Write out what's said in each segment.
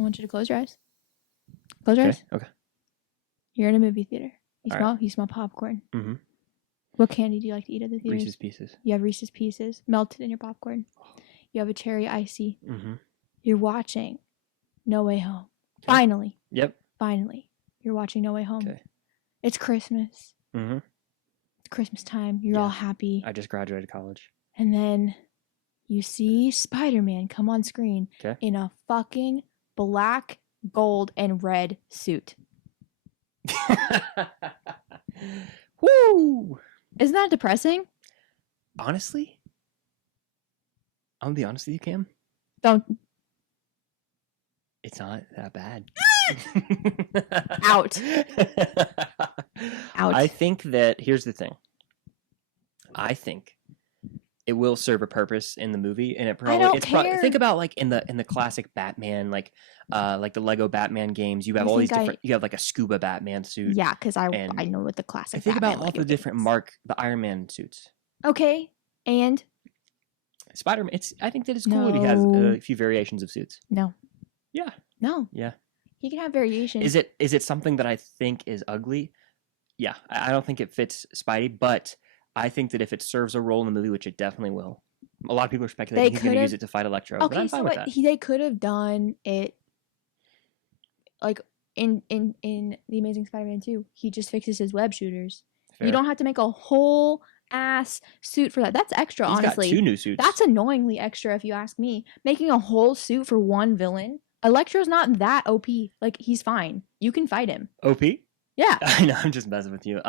I want you to close your eyes. Close your eyes. Okay. You're in a movie theater. All You smell popcorn. Mm-hmm. What candy do you like to eat at the theater? Reese's Pieces. You have Reese's Pieces melted in your popcorn. You have a cherry icy. Mm-hmm. You're watching No Way Home. Okay. Finally. Yep. Finally. You're watching No Way Home. Okay. It's Christmas. Mm-hmm. It's Christmas time. You're all happy. I just graduated college. And then you see Spider-Man come on screen in a fucking black, gold, and red suit. Woo! Isn't that depressing? Honestly, I'll be honest with you, Cam. Don't. It's not that bad. Out. Out. I think that here's the thing. I think it will serve a purpose in the movie, and it probably I don't care. think about like in the classic Batman, like the Lego Batman games. You have all these different. You have like a scuba Batman suit. Yeah, because I know what the classic. I think Batman about all Lego the different games. the Iron Man suits. Okay, and Spider-Man. I think that it's cool that he has a few variations of suits. No. Yeah. No. Yeah. He can have variations. Is it something that I think is ugly? Yeah, I don't think it fits Spidey, but I think that if it serves a role in the movie, which it definitely will, a lot of people are speculating he's going to use it to fight Electro. Okay, but I'm fine with that. They could have done it like in The Amazing Spider-Man 2. He just fixes his web shooters. Fair. You don't have to make a whole ass suit for that. That's extra, honestly. He's got 2 new suits. That's annoyingly extra if you ask me. Making a whole suit for one villain. Electro's not that OP. Like, he's fine. You can fight him. OP? Yeah. I know, I'm just messing with you.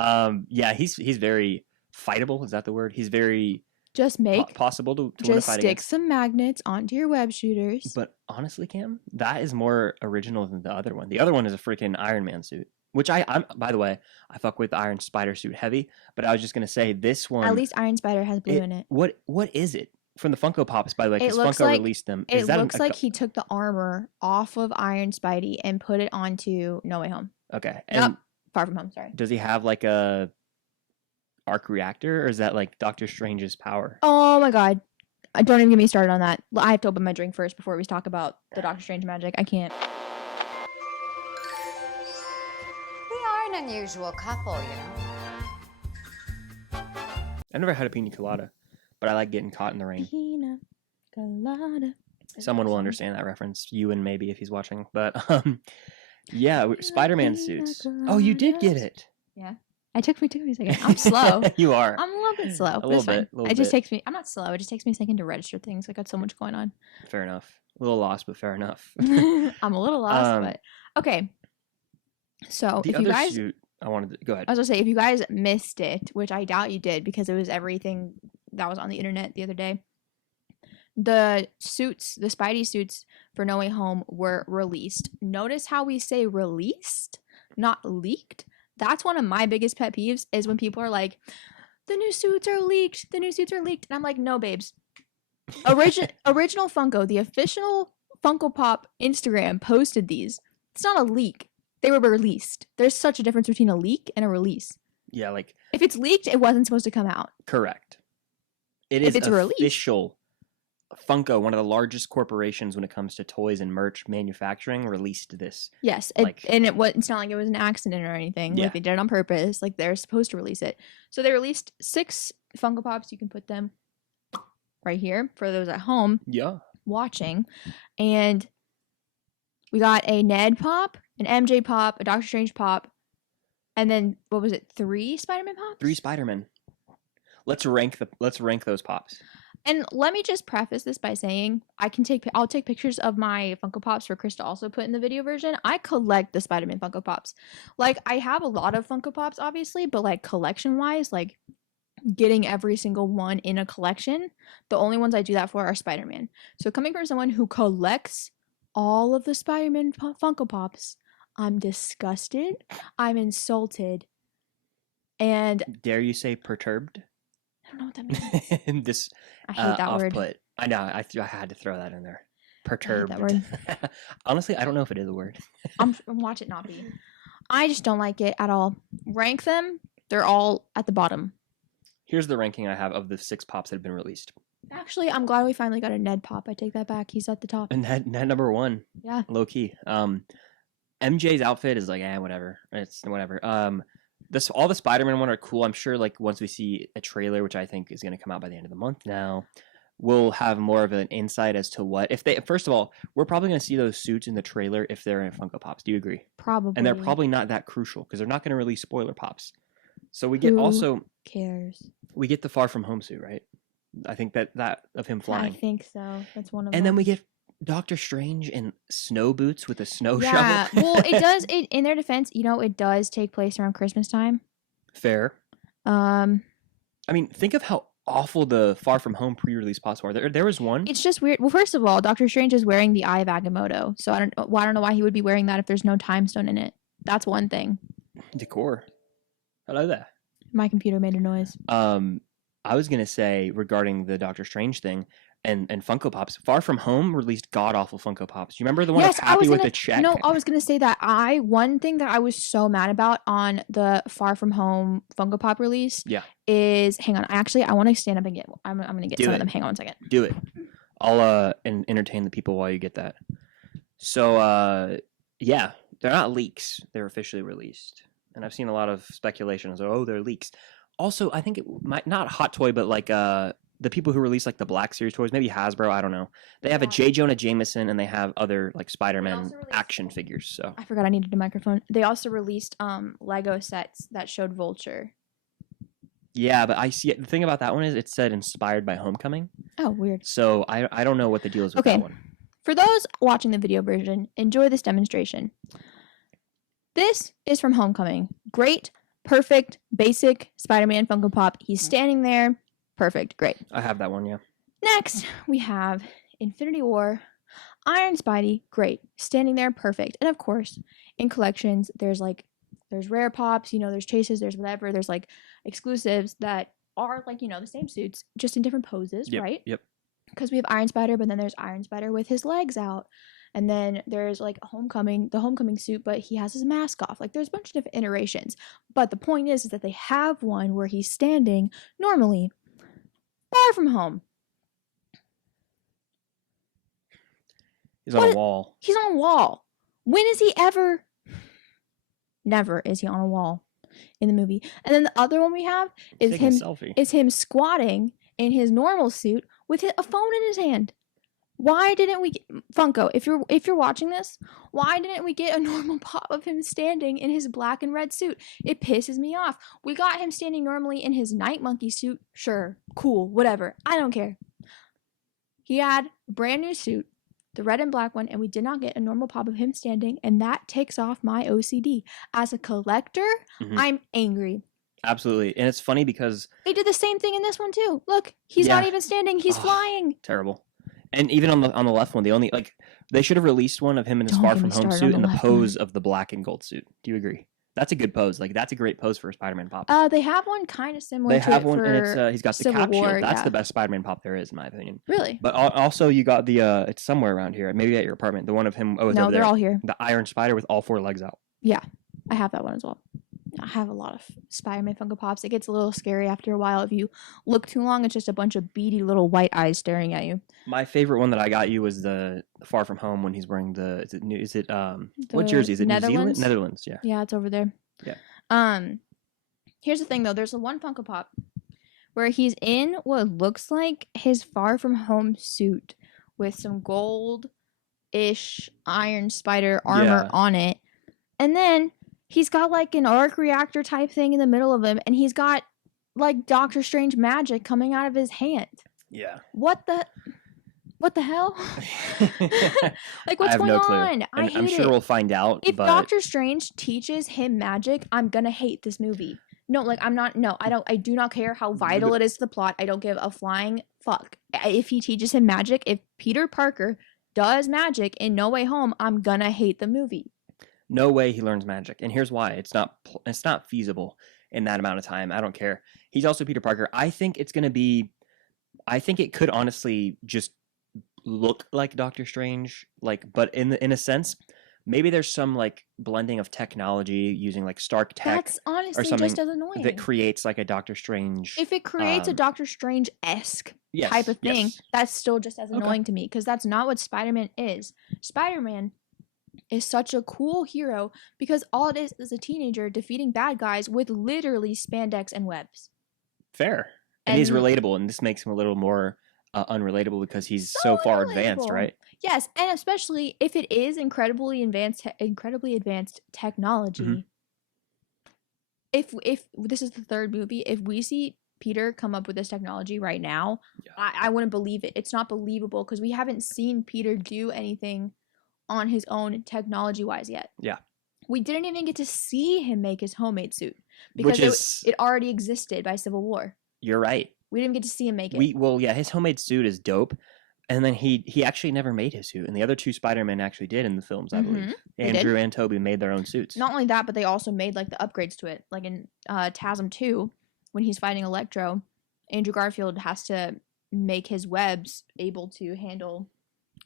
Yeah, he's very fightable. Is that the word? He's very just make possible to just win a fight stick against. some magnets onto your web shooters. But honestly, Cam, that is more original than the other one. The other one is a freaking Iron Man suit. Which I'm by the way, I fuck with the Iron Spider suit heavy, but I was just gonna say this one. At least Iron Spider has blue in it. What is it? From the Funko Pops, by the way, because Funko released them. It looks like he took the armor off of Iron Spidey and put it onto No Way Home. Okay. And Far From Home, sorry. Does he have like a arc reactor, or is that like Doctor Strange's power? Oh my god. Don't even get me started on that. I have to open my drink first before we talk about the Doctor Strange magic. I can't. We are an unusual couple, you know. I never had a pina colada, but I like getting caught in the rain. Pina colada. Someone will understand that reference. Ewan maybe if he's watching. But yeah, Spider-Man suits. Oh, you did get it. Yeah. It took me a second. I'm slow. You are. I'm a little bit slow. A little bit. It just takes me. I'm not slow. It just takes me a second to register things. I got so much going on. Fair enough. A little lost, but fair enough. I'm a little lost, but okay. So the if you other guys, suit, I wanted to go ahead. I was gonna say if you guys missed it, which I doubt you did because it was everything that was on the internet the other day. The suits, the Spidey suits for No Way Home were released. Notice how we say released, not leaked. That's one of my biggest pet peeves is when people are like, the new suits are leaked. The new suits are leaked. And I'm like, no, babes. Original Funko, the official Funko Pop Instagram posted these. It's not a leak. They were released. There's such a difference between a leak and a release. Yeah, like... If it's leaked, it wasn't supposed to come out. Correct. It is official. Released. Funko, one of the largest corporations when it comes to toys and merch manufacturing, released this. Yes, it's not like it was an accident or anything. Yeah. Like they did it on purpose. Like they're supposed to release it. So they released 6 Funko Pops. You can put them right here for those at home. Yeah. Watching, and we got a Ned Pop, an MJ Pop, a Doctor Strange Pop, and then what was it? 3 Spider-Man Pops. 3 Spider-Man. Let's rank those pops. And let me just preface this by saying I'll take pictures of my Funko Pops for Chris to also put in the video version. I collect the Spider-Man Funko Pops. Like, I have a lot of Funko Pops, obviously, but like collection-wise, like getting every single one in a collection, the only ones I do that for are Spider-Man. So coming from someone who collects all of the Spider-Man Funko Pops, I'm disgusted. I'm insulted. And dare you say perturbed? I don't know what that means. I hate that word. I know. I had to throw that in there. Perturbed. I hate that word. Honestly, I don't know if it is a word. Watch it not be. I just don't like it at all. Rank them. They're all at the bottom. Here's the ranking I have of the 6 pops that have been released. Actually, I'm glad we finally got a Ned pop. I take that back. He's at the top. And that number one. Yeah. Low key. MJ's outfit is like, whatever. It's whatever. All the Spider-Man one are cool. I'm sure like once we see a trailer, which I think is going to come out by the end of the month now, we'll have more of an insight as to what if they. First of all, we're probably going to see those suits in the trailer if they're in Funko Pops. Do you agree? Probably. And they're probably not that crucial because they're not going to release spoiler pops. So we get Who cares? we get the Far From Home suit, right? I think that of him flying. I think so. That's one of them. And then we get Doctor Strange in snow boots with a snow yeah. shovel. Well, it does. In their defense, it does take place around Christmas time. Fair. I mean, think of how awful the Far From Home pre-release pops were. There was one. It's just weird. Well, first of all, Doctor Strange is wearing the Eye of Agamotto, so I don't know why he would be wearing that if there's no time stone in it. That's one thing. Decor. Hello there. My computer made a noise. I was gonna say regarding the Doctor Strange thing and Funko Pops. Far From Home released god awful Funko Pops. You remember the one Yes, that's happy with the check? No, I was gonna say that one thing that I was so mad about on the Far From Home Funko Pop release. Yeah. Is hang on. I want to stand up and get. I'm gonna get some of them. Hang on 1 second. Do it. I'll entertain the people while you get that. So yeah, they're not leaks. They're officially released, and I've seen a lot of speculation as they're leaks. Also, I think it might not Hot Toy, but like the people who release like the Black Series toys, maybe Hasbro, I don't know. They have a J. Jonah Jameson and they have other like Spider-Man action figures. So I forgot I needed a microphone. They also released Lego sets that showed Vulture. Yeah, but I see the thing about that one is it said inspired by Homecoming. Oh, weird. So I don't know what the deal is with that one. For those watching the video version, enjoy this demonstration. This is from Homecoming. Great. Perfect, basic Spider-Man Funko Pop. He's standing there. Perfect, great. I have that one, yeah. Next, we have Infinity War, Iron Spidey, great. Standing there, perfect. And of course, in collections, there's rare pops, there's chases, there's whatever. There's like exclusives that are like, the same suits, just in different poses, right? Yep. Because we have Iron Spider, but then there's Iron Spider with his legs out. And then there's like the homecoming suit, but he has his mask off. Like there's a bunch of different iterations. But the point is that they have one where he's standing normally far from home. He's on a wall. He's on a wall. When is he ever? Never is he on a wall in the movie. And then the other one we have is him squatting in his normal suit with a phone in his hand. Why didn't we Funko, if you're watching this, why didn't we get a normal pop of him standing in his black and red suit? It pisses me off. We got him standing normally in his Night Monkey suit. Sure, cool, whatever. I don't care. He had a brand new suit, the red and black one, and we did not get a normal pop of him standing, and that takes off my OCD. As a collector, I'm angry. Absolutely. And it's funny because they did the same thing in this one too. Look, he's not even standing, he's flying. Terrible. And even on the left one, they should have released one of him in his Far From Home suit in the pose of the black and gold suit. Do you agree? That's a good pose. Like that's a great pose for a Spider-Man pop. They have one kind of similar. They have one, and it's he's got the cap shield. That's the best Spider-Man pop there is, in my opinion. Really? But also you got the it's somewhere around here, maybe at your apartment. The one of him. Oh, no, they're all here. The Iron Spider with all 4 legs out. Yeah, I have that one as well. I have a lot of Spider-Man Funko Pops. It gets a little scary after a while. If you look too long, it's just a bunch of beady little white eyes staring at you. My favorite one that I got you was the Far From Home when he's wearing what jersey? Is it Netherlands? New Zealand? Netherlands, yeah. Yeah, it's over there. Yeah. Here's the thing though. There's one Funko Pop where he's in what looks like his Far From Home suit with some gold-ish Iron Spider armor on it. And then he's got like an arc reactor type thing in the middle of him, and he's got like Doctor Strange magic coming out of his hand. Yeah. What the hell? Like what's going on? I'm sure we'll find out. If Doctor Strange teaches him magic, I'm gonna hate this movie. No, like I'm not. No, I do not care how vital it is to the plot. I don't give a flying fuck. If he teaches him magic, if Peter Parker does magic in No Way Home, I'm gonna hate the movie. No way he learns magic, and here's why: it's not feasible in that amount of time. I don't care. He's also Peter Parker. I think it's gonna be. I think it could honestly just look like Doctor Strange, but in a sense, maybe there's some like blending of technology using like Stark tech That's honestly something just as annoying. that creates like a Doctor Strange. If it creates a Doctor Strange-esque type of thing, yes. that's still just as Okay. annoying to me because that's not what Spider-Man is. Spider-Man is such a cool hero because all it is a teenager defeating bad guys with literally spandex and webs. Fair. And he's And- relatable, and this makes him a little more unrelatable because he's so far advanced, unrelatable. right? Yes, and especially if it is incredibly advanced technology. Mhm. If this is the third movie, if we see Peter come up with this technology right now, Yeah. I wouldn't believe it. It's not believable because we haven't seen Peter do anything on his own technology-wise yet. Yeah. We didn't even get to see him make his homemade suit because Which is it already existed by Civil War. you're right. We didn't get to see him make it. His homemade suit is dope. And then he actually never made his suit, and the other two Spider-Men actually did in the films, I believe. They did. Andrew and Toby made their own suits. Not only that, but they also made like the upgrades to it. Like in TASM 2, when he's fighting Electro, Andrew Garfield has to make his webs able to handle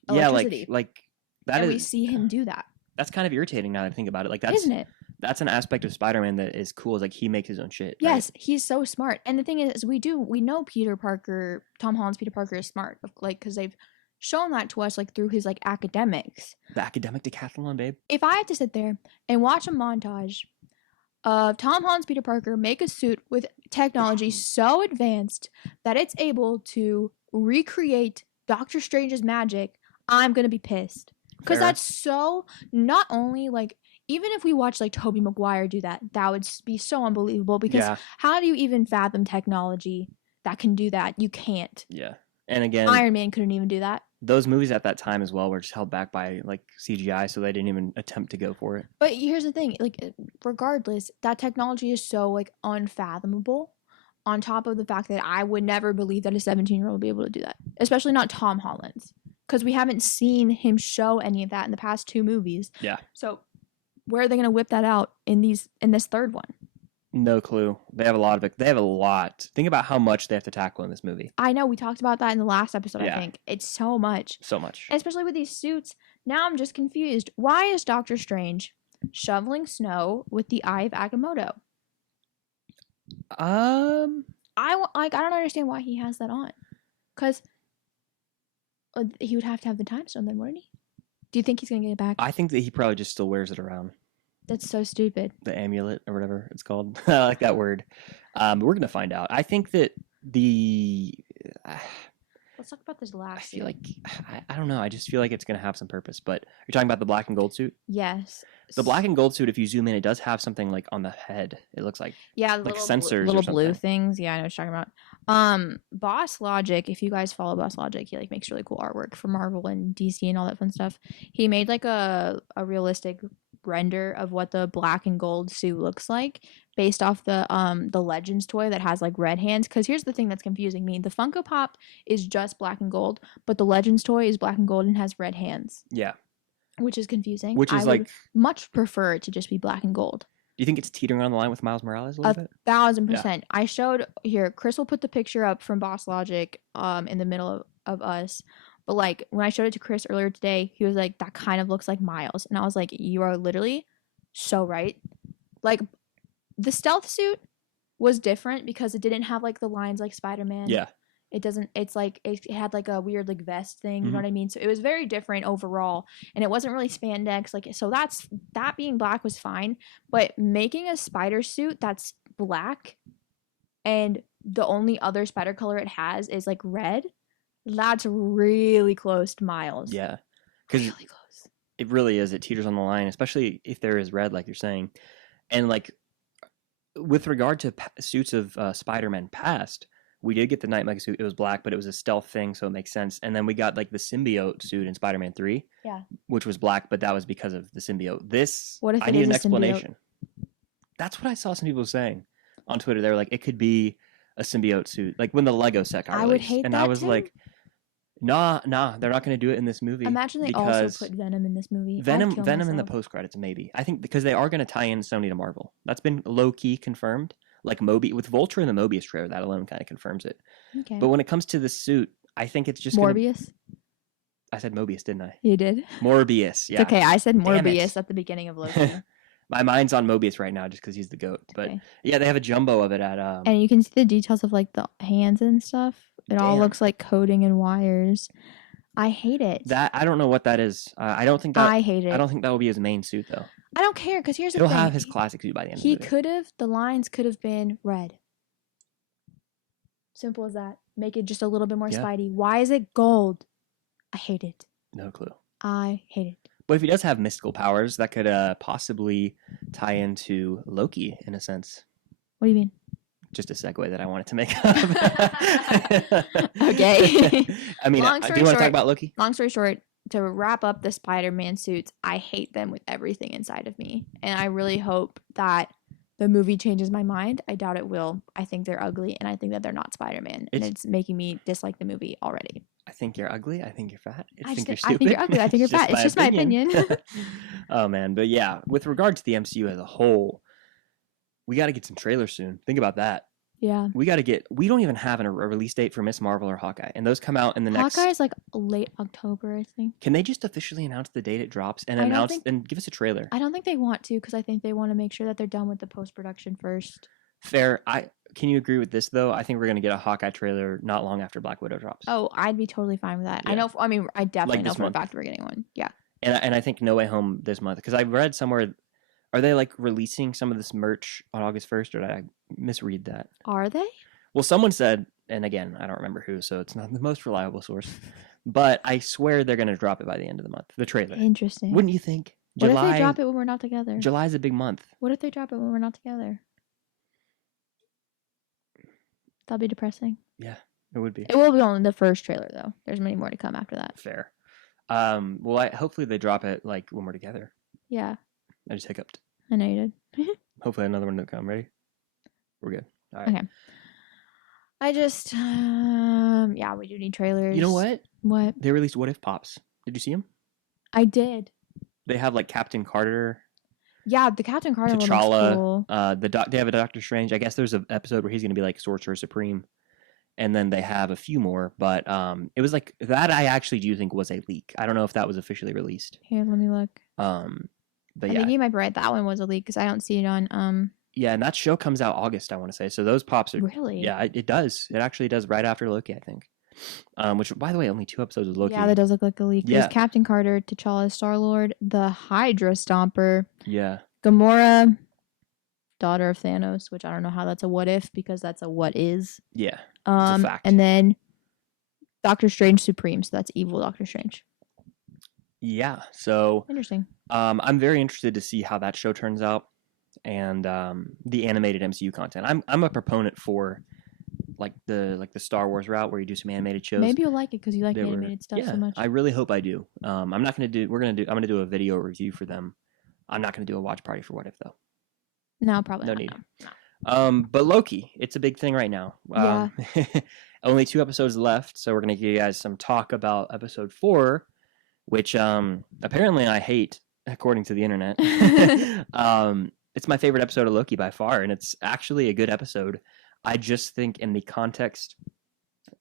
electricity. like that and is we see him do that. That's kind of irritating now that I think about it. Like that's Isn't it? That's an aspect of Spider-Man that is cool. Is like he makes his own shit. Right? Yes, he's so smart. And the thing is, we know Peter Parker, Tom Holland's Peter Parker is smart, like because they've shown that to us like through his like academics. The academic decathlon, babe. If I had to sit there and watch a montage of Tom Holland's Peter Parker make a suit with technology so advanced that it's able to recreate Doctor Strange's magic, I'm gonna be pissed. Because Fair. that's so not only like even if we watch like Tobey Maguire do that, that would be so unbelievable because Yeah. how do you even fathom technology that can do that? You can't. Yeah. And again, Iron Man couldn't even do that. those movies at that time as well were just held back by like CGI, so they didn't even attempt to go for it. But here's the thing, like regardless, that technology is so like unfathomable on top of the fact that I would never believe that a 17-year-old would be able to do that. Especially not Tom Holland's. Because we haven't seen him show any of that in the past 2 movies. Yeah. So where are they gonna whip that out in this third one? No clue. They have a lot of it. They have a lot. Think about how much they have to tackle in this movie. I know we talked about that in the last episode, Yeah. I think. It's so much. So much. Especially with these suits. Now I'm just confused. Why is Doctor Strange shoveling snow with the Eye of Agamotto? I don't understand why he has that on. Because he would have to have the time stone then, wouldn't he? Do you think he's going to get it back? I think that he probably just still wears it around. That's so stupid. The amulet or whatever it's called. I like that word. We're gonna find out. I think that Let's talk about this I last feel suit. like I don't know. I just feel like it's gonna have some purpose. But you're talking about the black and gold suit. Yes. The black and gold suit, if you zoom in, it does have something like on the head. It looks like Yeah, like little sensors or little blue something. things. Yeah, I know what you're talking about. Boss Logic, if you guys follow Boss Logic, he like makes really cool artwork for Marvel and DC and all that fun stuff. He made like a realistic render of what the black and gold suit looks like based off the Legends toy that has like red hands. Because here's the thing that's confusing me: the Funko Pop is just black and gold, but the Legends toy is black and gold and has red hands, Yeah. which is confusing. Which is I like, would much prefer it to just be black and gold. do you think it's teetering on the line with Miles Morales a little bit? 1,000%. I showed here. Chris will put the picture up from Boss Logic in the middle of us. But like when I showed it to Chris earlier today, he was like, "That kind of looks like Miles," and I was like, "You are literally so right." Like the stealth suit was different because it didn't have like the lines like Spider-Man. Yeah. It doesn't. It's like it had like a weird like vest thing. You Mhm. know what I mean? So it was very different overall, and it wasn't really spandex. Like so, that being black was fine. But making a spider suit that's black, and the only other spider color it has is like red, that's really close to Miles. Yeah. Because Really close. it really is. It teeters on the line, especially if there is red, like you're saying. And like with regard to suits of Spider-Man past, we did get the Night Mega suit. It was black, but it was a stealth thing, so it makes sense. And then we got like the symbiote suit in Spider-Man 3. Yeah. Which was black, but that was because of the symbiote. This, What if I it need is an a symbiote? explanation. That's what I saw some people saying on Twitter. They were like, it could be a symbiote suit. Like when the Lego set got I would released. hate and that I was too. like, nah, they're not going to do it in this movie. Imagine they also put Venom in this movie. I'd Venom kill in the myself. post credits, maybe. I think because they are going to tie in Sony to Marvel. That's been low key confirmed. Like with Vulture in the Mobius trailer, that alone kind of confirms it. Okay. But when it comes to the suit, I think it's just gonna, Morbius. I said Mobius, didn't I? You did. Morbius. Yeah. It's okay. I said Damn it. Morbius at the beginning of Loki. My mind's on Mobius right now just because he's the goat. But Okay. yeah, they have a jumbo of it at. And you can see the details of like the hands and stuff. It all Damn. looks like coding and wires. I hate it. That I don't know what that is. I don't think that. I hate it. I don't think that will be his main suit though. I don't care because here's the It'll thing. have his classic suit by the end. He of the could have. The lines could have been red. Simple as that. Make it just a little bit more Yeah. Spidey. Why is it gold? I hate it. No clue. I hate it. But if he does have mystical powers, that could possibly tie into Loki in a sense. What do you mean? Just a segue that I wanted to make. Okay. I mean, Long do story you want to short- talk about Loki? Long story short, to wrap up the Spider-Man suits, I hate them with everything inside of me. And I really hope that the movie changes my mind. I doubt it will. I think they're ugly and I think that they're not Spider-Man. And it's making me dislike the movie already. I think you're ugly. I think you're fat. I think you're think you're ugly. I think you're fat. It's just my opinion. Oh, man. But yeah, with regard to the MCU as a whole, we got to get some trailers soon. Think about that. Yeah. We don't even have a release date for Miss Marvel or Hawkeye. And those come out in the next. Hawkeye is like late October, I think. Can they just officially announce the date it drops and I don't think- and give us a trailer? I don't think they want to because I think they want to make sure that they're done with the post-production first. Fair. Can you agree with this though? I think we're gonna get a Hawkeye trailer not long after Black Widow drops. Oh, I'd be totally fine with that. Yeah. I know. I mean, I definitely know this for a month. fact we're getting one. Yeah. And I think No Way Home this month because I read somewhere. Are they like releasing some of this merch on August 1st, or did I misread that? Are they? Well, someone said, and again, I don't remember who, so it's not the most reliable source, but I swear they're going to drop it by the end of the month, the trailer. Interesting. Wouldn't you think? What if they drop it when we're not together? July's a big month. What if they drop it when we're not together? That'll be depressing. Yeah, it would be. It will be on the first trailer, though. There's many more to come after that. Fair. Well, hopefully they drop it like when we're together. Yeah, I just hiccuped. I know you did. Hopefully another one to come. Ready? We're good. All right. Okay. I just, yeah, we do need trailers. You know what? What? They released What If Pops. Did you see them? I did. They have like Captain Carter, Yeah, the Captain Carter one T'Challa. was cool. They have a Doctor Strange. I guess there's an episode where he's going to be like Sorcerer Supreme, and then they have a few more. But it was like that. I actually do think was a leak. I don't know if that was officially released. Here, let me look. But I yeah, think you might be right. That one was a leak because I don't see it on. yeah, and that show comes out August. I want to say so. Those pops are Really? yeah, it does. It actually does right after Loki, I think. Which by the way, only 2 episodes of Loki. Yeah, that does look like a leak. Yeah. There's Captain Carter, T'Challa, Star-Lord, the Hydra Stomper, Yeah. Gamora, daughter of Thanos, which I don't know how that's a what if because that's a what is. Yeah. a fact. And then Doctor Strange Supreme, so that's evil Doctor Strange. Yeah. So Interesting. I'm very interested to see how that show turns out and the animated MCU content. I'm a proponent for like the Star Wars route where you do some animated shows. Maybe you'll like it because you like They were- animated stuff yeah, so much. I really hope I do. I'm not gonna do. I'm gonna do a video review for them. I'm not gonna do a watch party for What If though. No, probably No not. need. No. But Loki, it's a big thing right now. Yeah. Only 2 episodes left, so we're gonna give you guys some talk about episode 4, which apparently I hate, according to the internet. It's my favorite episode of Loki by far, and it's actually a good episode. I just think in the context,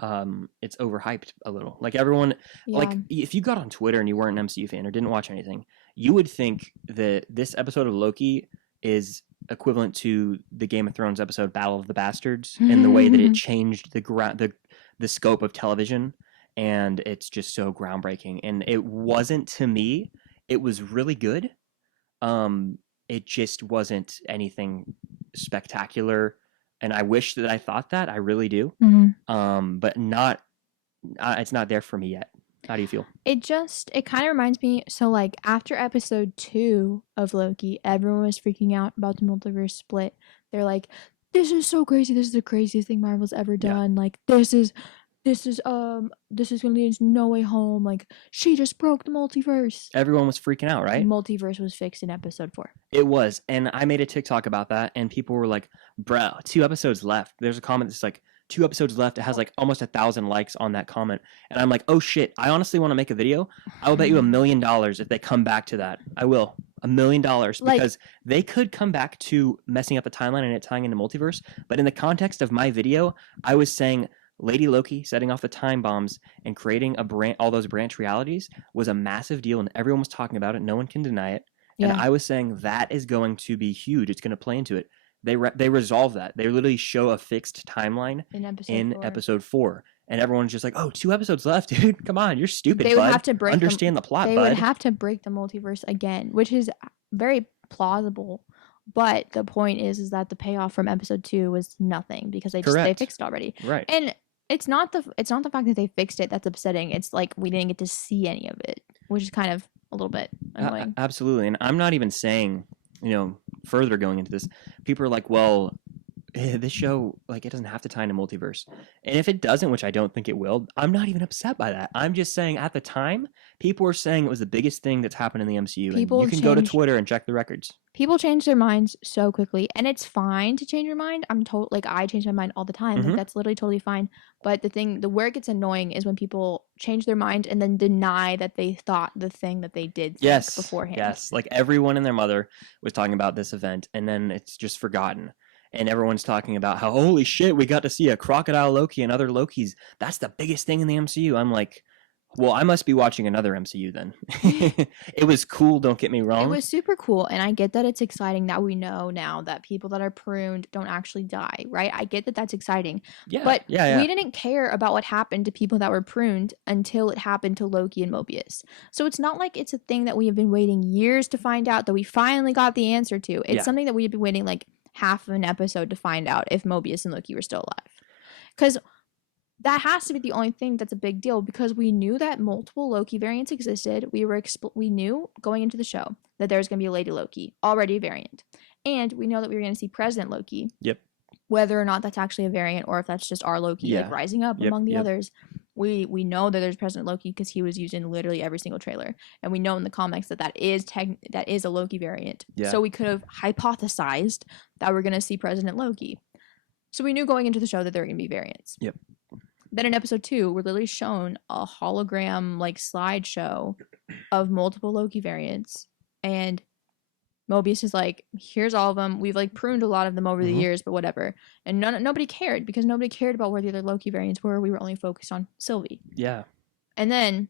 it's overhyped a little. Like everyone, Yeah. like if you got on Twitter and you weren't an MCU fan or didn't watch anything, you would think that this episode of Loki is equivalent to the Game of Thrones episode Battle of the Bastards in the way that it changed the scope of television, and it's just so groundbreaking. And it wasn't to me. It was really good. It just wasn't anything spectacular. And I wish that I thought that. I really do. Mhm. But not. It's not there for me yet. How do you feel? It kind of reminds me. So, like, after episode 2 of Loki, everyone was freaking out about the multiverse split. They're like, this is so crazy. This is the craziest thing Marvel's ever Yeah. done. Like, this is gonna lead us No Way Home. Like, she just broke the multiverse. Everyone was freaking out, right? Multiverse was fixed in episode 4. It was. And I made a TikTok about that, and people were like, bro, 2 episodes left. There's a comment that's like, 2 episodes left. It has like almost 1,000 likes on that comment. And I'm like, oh shit, I honestly want to make a video. I will bet you $1 million if they come back to that. I will. $1 million Like- because they could come back to messing up the timeline and it tying into multiverse. But in the context of my video, I was saying Lady Loki setting off the time bombs and creating all those branch realities was a massive deal, and everyone was talking about it. No one can deny it. And Yeah. I was saying that is going to be huge. It's going to play into it. They resolve that. They literally show a fixed timeline in episode 4. And everyone's just like, oh, 2 episodes left, dude. Come on, you're stupid, They would bud. have to break Understand the plot, They bud. would have to break the multiverse again, which is very plausible. But the point is that the payoff from episode 2 was nothing because they fixed it already. Right. And it's not the fact that they fixed it that's upsetting. It's like we didn't get to see any of it, which is kind of a little bit annoying. Absolutely. And I'm not even saying, further going into this, people are like, well, this show, like, it doesn't have to tie into multiverse. And if it doesn't, which I don't think it will, I'm not even upset by that. I'm just saying at the time, people were saying it was the biggest thing that's happened in the MCU. And you can go to Twitter and check the records. People change their minds so quickly, and it's fine to change your mind. I change my mind all the time. Mm-hmm. Like, that's literally totally fine. But where it gets annoying is when people change their mind and then deny that they thought the thing that they did think beforehand. Yes, like everyone and their mother was talking about this event, and then it's just forgotten. And everyone's talking about how, holy shit, we got to see a crocodile Loki and other Lokis. That's the biggest thing in the MCU. I'm like, well, I must be watching another MCU then. It was cool, don't get me wrong. It was super cool, and I get that it's exciting that we know now that people that are pruned don't actually die, right? I get that that's exciting. Yeah, but yeah. We didn't care about what happened to people that were pruned until it happened to Loki and Mobius. So it's not like it's a thing that we have been waiting years to find out that we finally got the answer to. It's something that we have been waiting like half of an episode to find out if Mobius and Loki were still alive. Because that has to be the only thing that's a big deal, because we knew that multiple Loki variants existed. We knew going into the show that there was going to be a Lady Loki, already a variant. And we know that we were going to see President Loki. Yep. Whether or not that's actually a variant or if that's just our Loki like rising up among the others. We know that there's President Loki because he was used in literally every single trailer. And we know in the comics that is a Loki variant. Yeah. So we could have hypothesized that we're going to see President Loki. So we knew going into the show that there were going to be variants. Yep. Then in episode 2, we're literally shown a hologram like slideshow of multiple Loki variants. And Mobius is like, here's all of them. We've like pruned a lot of them over the years, but whatever. And nobody cared because nobody cared about where the other Loki variants were. We were only focused on Sylvie. Yeah. And then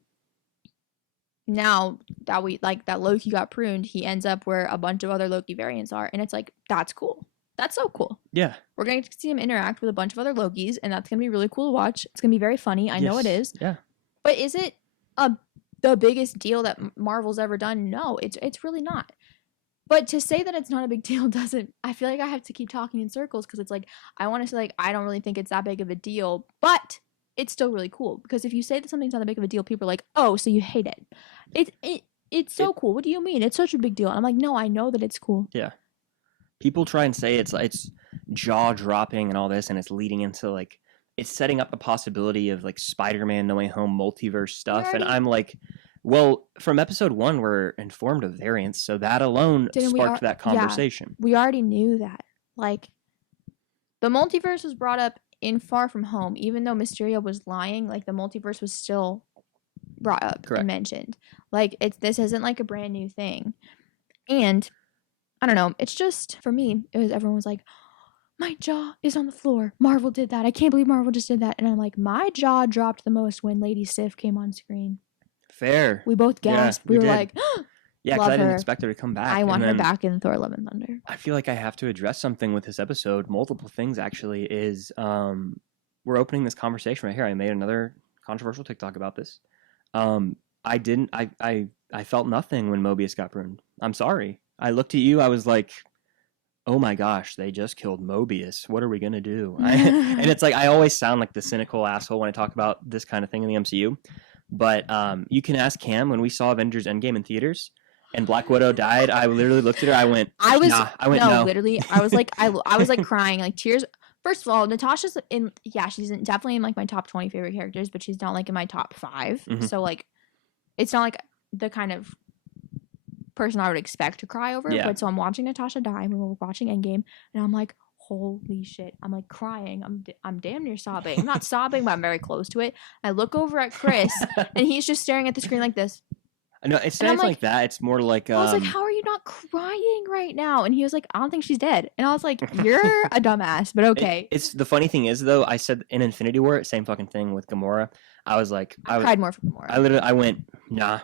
now that Loki got pruned, he ends up where a bunch of other Loki variants are. And it's like, that's cool. That's so cool. Yeah. We're going to see him interact with a bunch of other Lokis, and that's going to be really cool to watch. It's going to be very funny. I know it is. Yeah. But is it the biggest deal that Marvel's ever done? No, it's really not. But to say that it's not a big deal doesn't... I feel like I have to keep talking in circles because it's like, I want to say, like, I don't really think it's that big of a deal, but it's still really cool. Because if you say that something's not that big of a deal, people are like, oh, so you hate it. It's so cool. What do you mean? It's such a big deal. And I'm like, no, I know that it's cool. Yeah. People try and say it's jaw-dropping and all this, and it's leading into, like, it's setting up the possibility of, like, Spider-Man No Way Home multiverse stuff. And I'm like, well, from episode 1, we're informed of variants, so that alone sparked that conversation. Yeah, we already knew that. Like, the multiverse was brought up in Far From Home. Even though Mysterio was lying, like, the multiverse was still brought up and mentioned. Like, this isn't, like, a brand new thing. And I don't know. It's just, for me, everyone was like, my jaw is on the floor. Marvel did that. I can't believe Marvel just did that. And I'm like, my jaw dropped the most when Lady Sif came on screen. Fair. We both gasped. Yeah, we were like, yeah, because I didn't expect her to come back. I want her back in Thor: Love and Thunder. I feel like I have to address something with this episode. Multiple things, actually, is we're opening this conversation right here. I made another controversial TikTok about this. I felt nothing when Mobius got pruned. I'm sorry. I looked at you. I was like, oh my gosh, they just killed Mobius. What are we going to do? And it's like, I always sound like the cynical asshole when I talk about this kind of thing in the MCU. But you can ask Cam, when we saw Avengers Endgame in theaters and Black Widow died, I literally looked at her. I went, no. Literally, I was like, I was like crying, like tears. First of all, Natasha's she's definitely in like my top 20 favorite characters, but she's not like in my top 5. Mm-hmm. So like, it's not like the kind of person I would expect to cry over. Yeah. But so I'm watching Natasha die. We were watching Endgame, and I'm like, holy shit! I'm like crying. I'm damn near sobbing. I'm not sobbing, but I'm very close to it. I look over at Chris, and he's just staring at the screen like this. No, it's And I'm not like that. It's more like I was like, how are you not crying right now? And he was like, I don't think she's dead. And I was like, you're a dumbass, but okay. It's the funny thing is though, I said in Infinity War, same fucking thing with Gamora. I was like, I cried more for Gamora. I went, nah.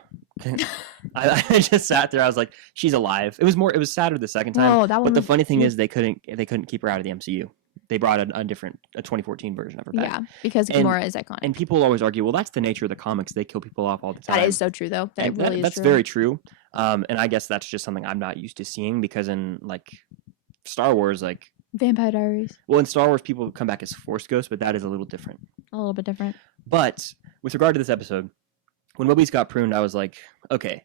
I just sat there. I was like, she's alive. It was sadder the second time. No, that one but the was funny thing cute. is they couldn't keep her out of the MCU. They brought a 2014 version of her back. Yeah, because And- Gamora is iconic. And people always argue, well, that's the nature of the comics. They kill people off all the time. That is so true, though. That And really is that's true. very true. And I guess that's just something I'm not used to seeing because in like Star Wars, like Vampire Diaries. well, in Star Wars, people come back as Force ghosts, but that is a little different. A little bit different. But with regard to this episode, when Mobius got pruned, I was like, okay,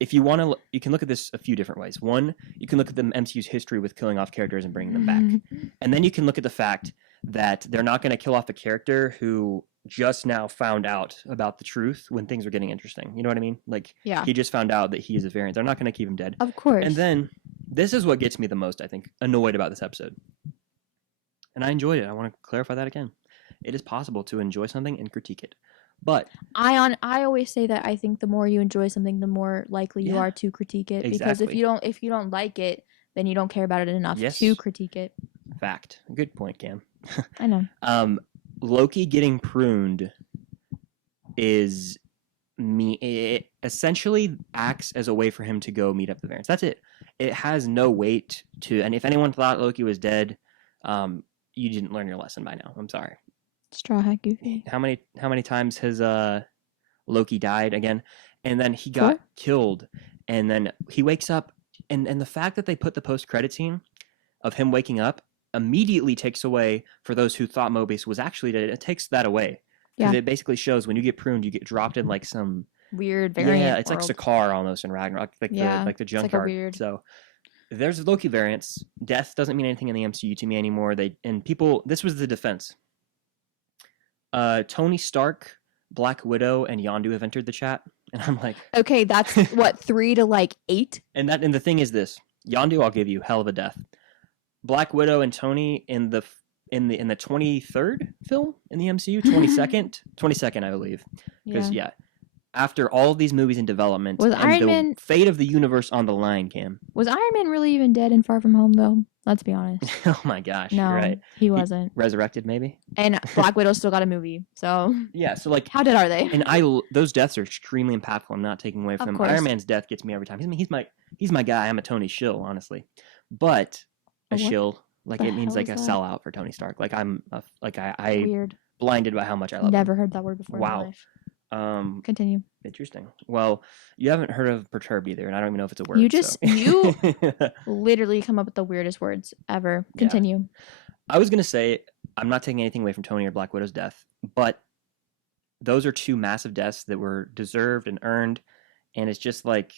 if you want to, you can look at this a few different ways. One, you can look at the MCU's history with killing off characters and bringing them back. And then you can look at the fact that they're not going to kill off a character who just now found out about the truth when things are getting interesting. You know what I mean? Like, Yeah, he just found out that he is a variant. They're not going to keep him dead. of course. And then, this is what gets me the most, I think, annoyed about this episode. And I enjoyed it. I want to clarify that again. It is possible to enjoy something and critique it. But I always say that I think the more you enjoy something, the more likely you Yeah. are to critique it. Because Exactly. if you don't like it, then you don't care about it enough Yes. to critique it. fact. Good point, Cam. I know. Loki getting pruned is it essentially acts as a way for him to go meet up the variants. That's it. It has no weight to, and if anyone thought Loki was dead, you didn't learn your lesson by now. I'm sorry. Straw Hat Goofy. How many times has Loki died again? And then he got 4? killed, and then he wakes up, and the fact that they put the post-credit scene of him waking up immediately takes away for those who thought Mobius was actually dead. It takes that away because Yeah. it basically shows when you get pruned, you get dropped in like some Weird variant. yeah, it's world. like Sakaar almost in Ragnarok, like Yeah, the it's junk like a card. weird- So there's Loki variants. Death doesn't mean anything in the MCU to me anymore. This was the defense. Tony Stark, Black Widow, and Yondu have entered the chat, and I'm like, Okay, that's what 3 to like 8. and the thing is this: Yondu, I'll give you hell of a death. Black Widow and Tony in the 23rd film in the MCU, 22nd, I believe, because Yeah. after all of these movies in development, Was and Iron the Man- fate of the universe on the line, Cam. Was Iron Man really even dead in Far From Home though? Let's be honest. Oh my gosh, No, you're right. he wasn't. Resurrected, maybe. And Black Widow still got a movie. So Yeah, so like, how dead are they? and those deaths are extremely impactful. I'm not taking away from Of them. course. Iron Man's death gets me every time. He's my guy. I'm a Tony shill, honestly, but a A what? shill like The it means hell like is a that? sellout for Tony Stark. Like I Weird. blinded by how much I love Never heard that word before in Wow. my life. him. Continue. Interesting. Well, you haven't heard of perturbed either, and I don't even know if it's a word. You just- so. you- Literally come up with the weirdest words ever. Yeah. Continue. I was gonna say I'm not taking anything away from Tony or Black Widow's death, but those are two massive deaths that were deserved and earned, and it's just like,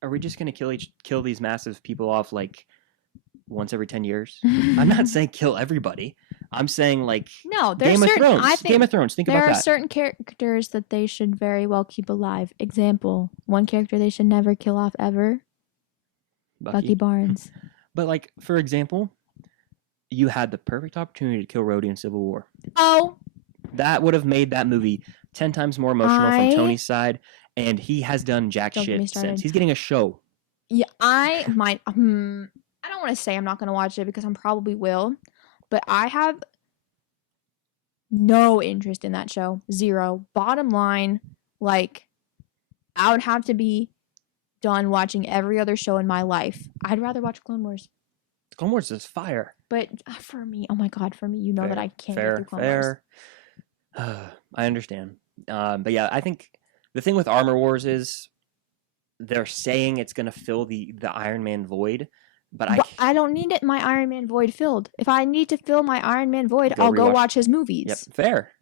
are we just gonna kill these massive people off like once every 10 years? I'm not saying kill everybody. I'm saying like No, there's Game of certain. Thrones. I think Game of Thrones. Think there about are that. certain characters that they should very well keep alive. Example: one character they should never kill off ever. Bucky Barnes. But like, for example, you had the perfect opportunity to kill Rhodey in Civil War. Oh, That would have made that movie 10 times more emotional I- from Tony's side, and he has done jack Don't get me shit started. since. He's getting a show. yeah. I might. I don't want to say I'm not going to watch it because I probably will, but I have no interest in that show. Zero. Bottom line, like, I would have to be done watching every other show in my life. I'd rather watch Clone Wars. Clone Wars is fire. But for me, oh my god, for me, you know that I can't get through Clone Wars. I understand. But yeah, I think the thing with Armor Wars is they're saying it's going to fill the Iron Man void, but I don't need it. My Iron Man void filled. If I need to fill my Iron Man void, Go I'll go rewatch- watch his movies. Yep, fair.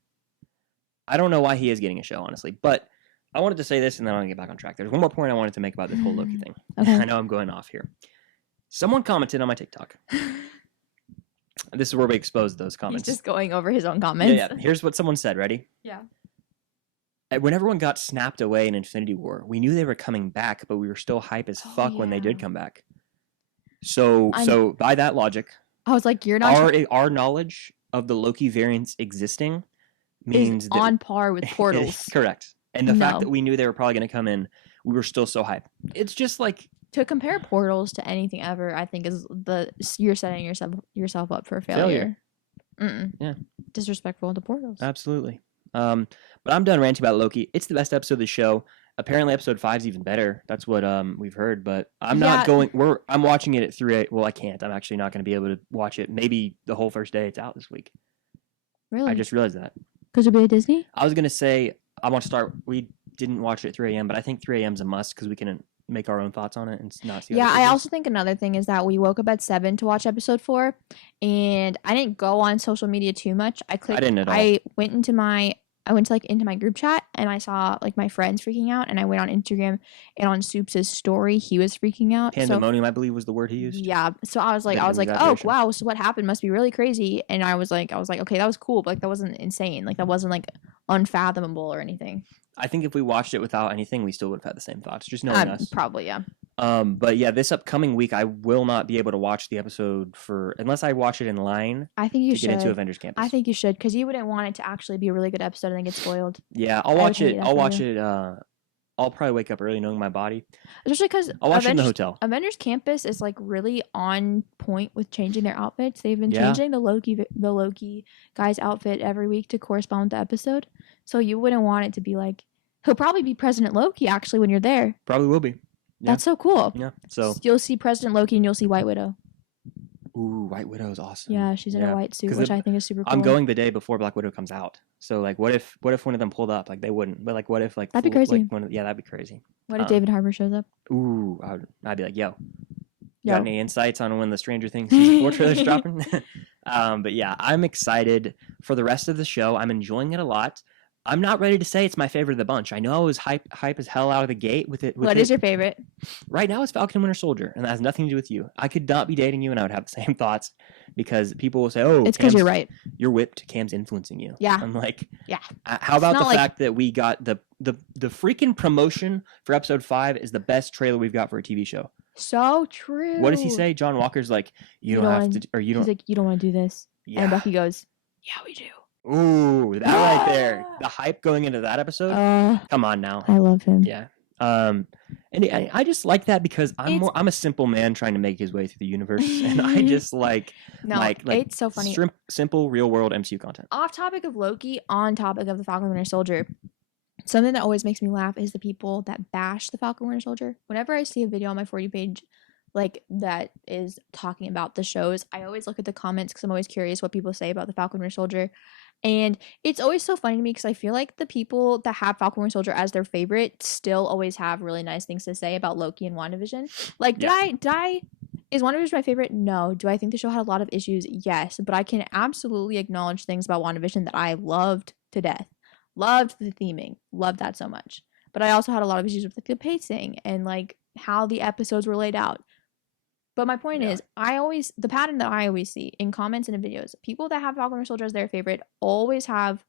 I don't know why he is getting a show, honestly, but I wanted to say this and then I'll get back on track. There's one more point I wanted to make about this whole Loki thing. Okay. I know I'm going off here. Someone commented on my TikTok. This is where we expose those He's comments. just going over his own yeah, comments. yeah. Here's what someone said. Ready? Yeah. When everyone got snapped away in Infinity War, we knew they were coming back, but we were still hype as Oh, fuck when they did yeah. come back. So by that logic, I was like, you're not our knowledge of the Loki variants existing is means that on par with portals. correct. And the fact No. that we knew they were probably going to come in, we were still so hyped. It's just like To compare portals to anything ever, I think you're setting yourself up for failure. Yeah. Disrespectful to portals. Absolutely. But I'm done ranting about Loki. It's the best episode of the show. Apparently, episode 5 is even better. That's what we've heard. But I'm not going. I'm watching it at 3 a.m. Well, I can't. I'm actually not going to be able to watch it. Maybe the whole first day it's out this week. Really? I just realized that. Because you'll be at Disney? I was going to say I want to start. We didn't watch it at 3 a.m., but I think 3 a.m. is a must because we can make our own thoughts on it and not see. Yeah, I also think another thing is that we woke up at 7 to watch episode 4, and I didn't go on social media too much. I didn't at all. I went into my group chat, and I saw like my friends freaking out, and I went on Instagram, and on Soups' story he was freaking out. Pandemonium, I believe, was the word he used. Yeah, so I was like, oh wow, so what happened must be really crazy, and I was like, okay, that was cool, but like that wasn't insane, like that wasn't like unfathomable or anything. I think if we watched it without anything, we still would have had the same thoughts. Just knowing us, probably, yeah. But yeah, this upcoming week I will not be able to watch the episode unless I watch it in line. I think you should get into Avengers Campus. I think you should, because you wouldn't want it to actually be a really good episode and then get spoiled. Yeah, I'll watch it. I'll probably wake up early knowing my body. Especially because I'll watch it in the hotel. Avengers Campus is like really on point with changing their outfits. They've been changing the Loki guy's outfit every week to correspond with the episode. So you wouldn't want it to be like, he'll probably be President Loki actually when you're there. Probably will be. Yeah. That's so cool. Yeah. So you'll see President Loki and you'll see White Widow. Ooh, White Widow is awesome. Yeah, she's in a white suit, which I think is super cool. I'm going the day before Black Widow comes out. So like, what if one of them pulled up? Like they wouldn't. But like, what if like that'd be crazy. Like, that'd be crazy. What if David Harbour shows up? Ooh, I'd be like, yo. Got any insights on when the Stranger Things season 4 trailer's dropping? But yeah, I'm excited for the rest of the show. I'm enjoying it a lot. I'm not ready to say it's my favorite of the bunch. I know I was hype as hell out of the gate with it. What is your favorite? Right now it's Falcon and Winter Soldier, and that has nothing to do with you. I could not be dating you, and I would have the same thoughts because people will say, "Oh, it's because you're right. You're whipped. Cam's influencing you." Yeah. I'm like, yeah. How about the fact that we got the freaking promotion for episode 5 is the best trailer we've got for a TV show. So true. What does he say? John Walker's like, you don't have to, or you don't. He's like, you don't want to do this. Yeah. And Bucky goes, yeah, we do. Ooh, that right there. The hype going into that episode. Come on now. I love him. Yeah. And I just like that because I'm a simple man trying to make his way through the universe, and I just like it's so funny. Simple real world MCU content. Off topic of Loki, on topic of the Falcon Winter Soldier. Something that always makes me laugh is the people that bash the Falcon Winter Soldier. Whenever I see a video on my 40 page like that is talking about the shows, I always look at the comments because I'm always curious what people say about the Falcon Winter Soldier. And it's always so funny to me because I feel like the people that have Falcon Winter Soldier as their favorite still always have really nice things to say about Loki and WandaVision. Like, is WandaVision my favorite? No. Do I think the show had a lot of issues? Yes. But I can absolutely acknowledge things about WandaVision that I loved to death. Loved the theming. Loved that so much. But I also had a lot of issues with like the pacing and like how the episodes were laid out. But my point is, the pattern that I always see in comments and in videos, people that have Falcon Winter Soldier as their favorite always have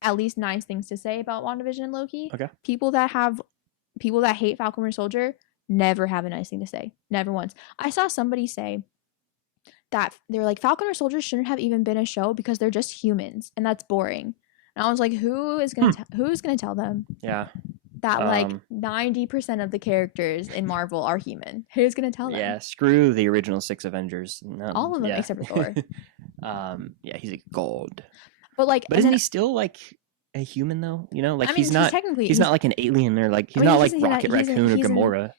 at least nice things to say about WandaVision and Loki. Okay. People that hate Falcon Winter Soldier never have a nice thing to say. Never once. I saw somebody say that they're like, Falcon Winter Soldier shouldn't have even been a show because they're just humans and that's boring. And I was like, who's gonna tell them? Yeah. That like 90% of the characters in Marvel are human. Who's gonna tell them? Yeah, screw the original 6 Avengers. All of them except for Thor. Yeah, he's a god. But isn't he still like a human though? You know, like he's not like an alien or like he's not like Rocket Raccoon or Gamora.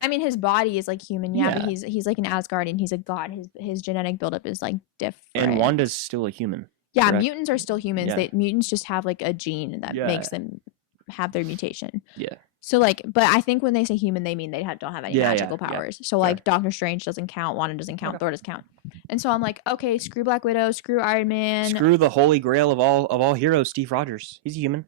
I mean, his body is like human, but he's like an Asgardian. He's a god. His genetic buildup is like different. And Wanda's still a human. Yeah, correct? Mutants are still humans. Yeah. Mutants just have like a gene that makes them have their mutation. Yeah. So like, but I think when they say human, they mean they don't have any magical powers. So like, Doctor Strange doesn't count, Wanda doesn't count, Thor doesn't count, and so I'm like, okay, screw Black Widow, screw Iron Man, screw the holy grail of all heroes, Steve Rogers. He's a human.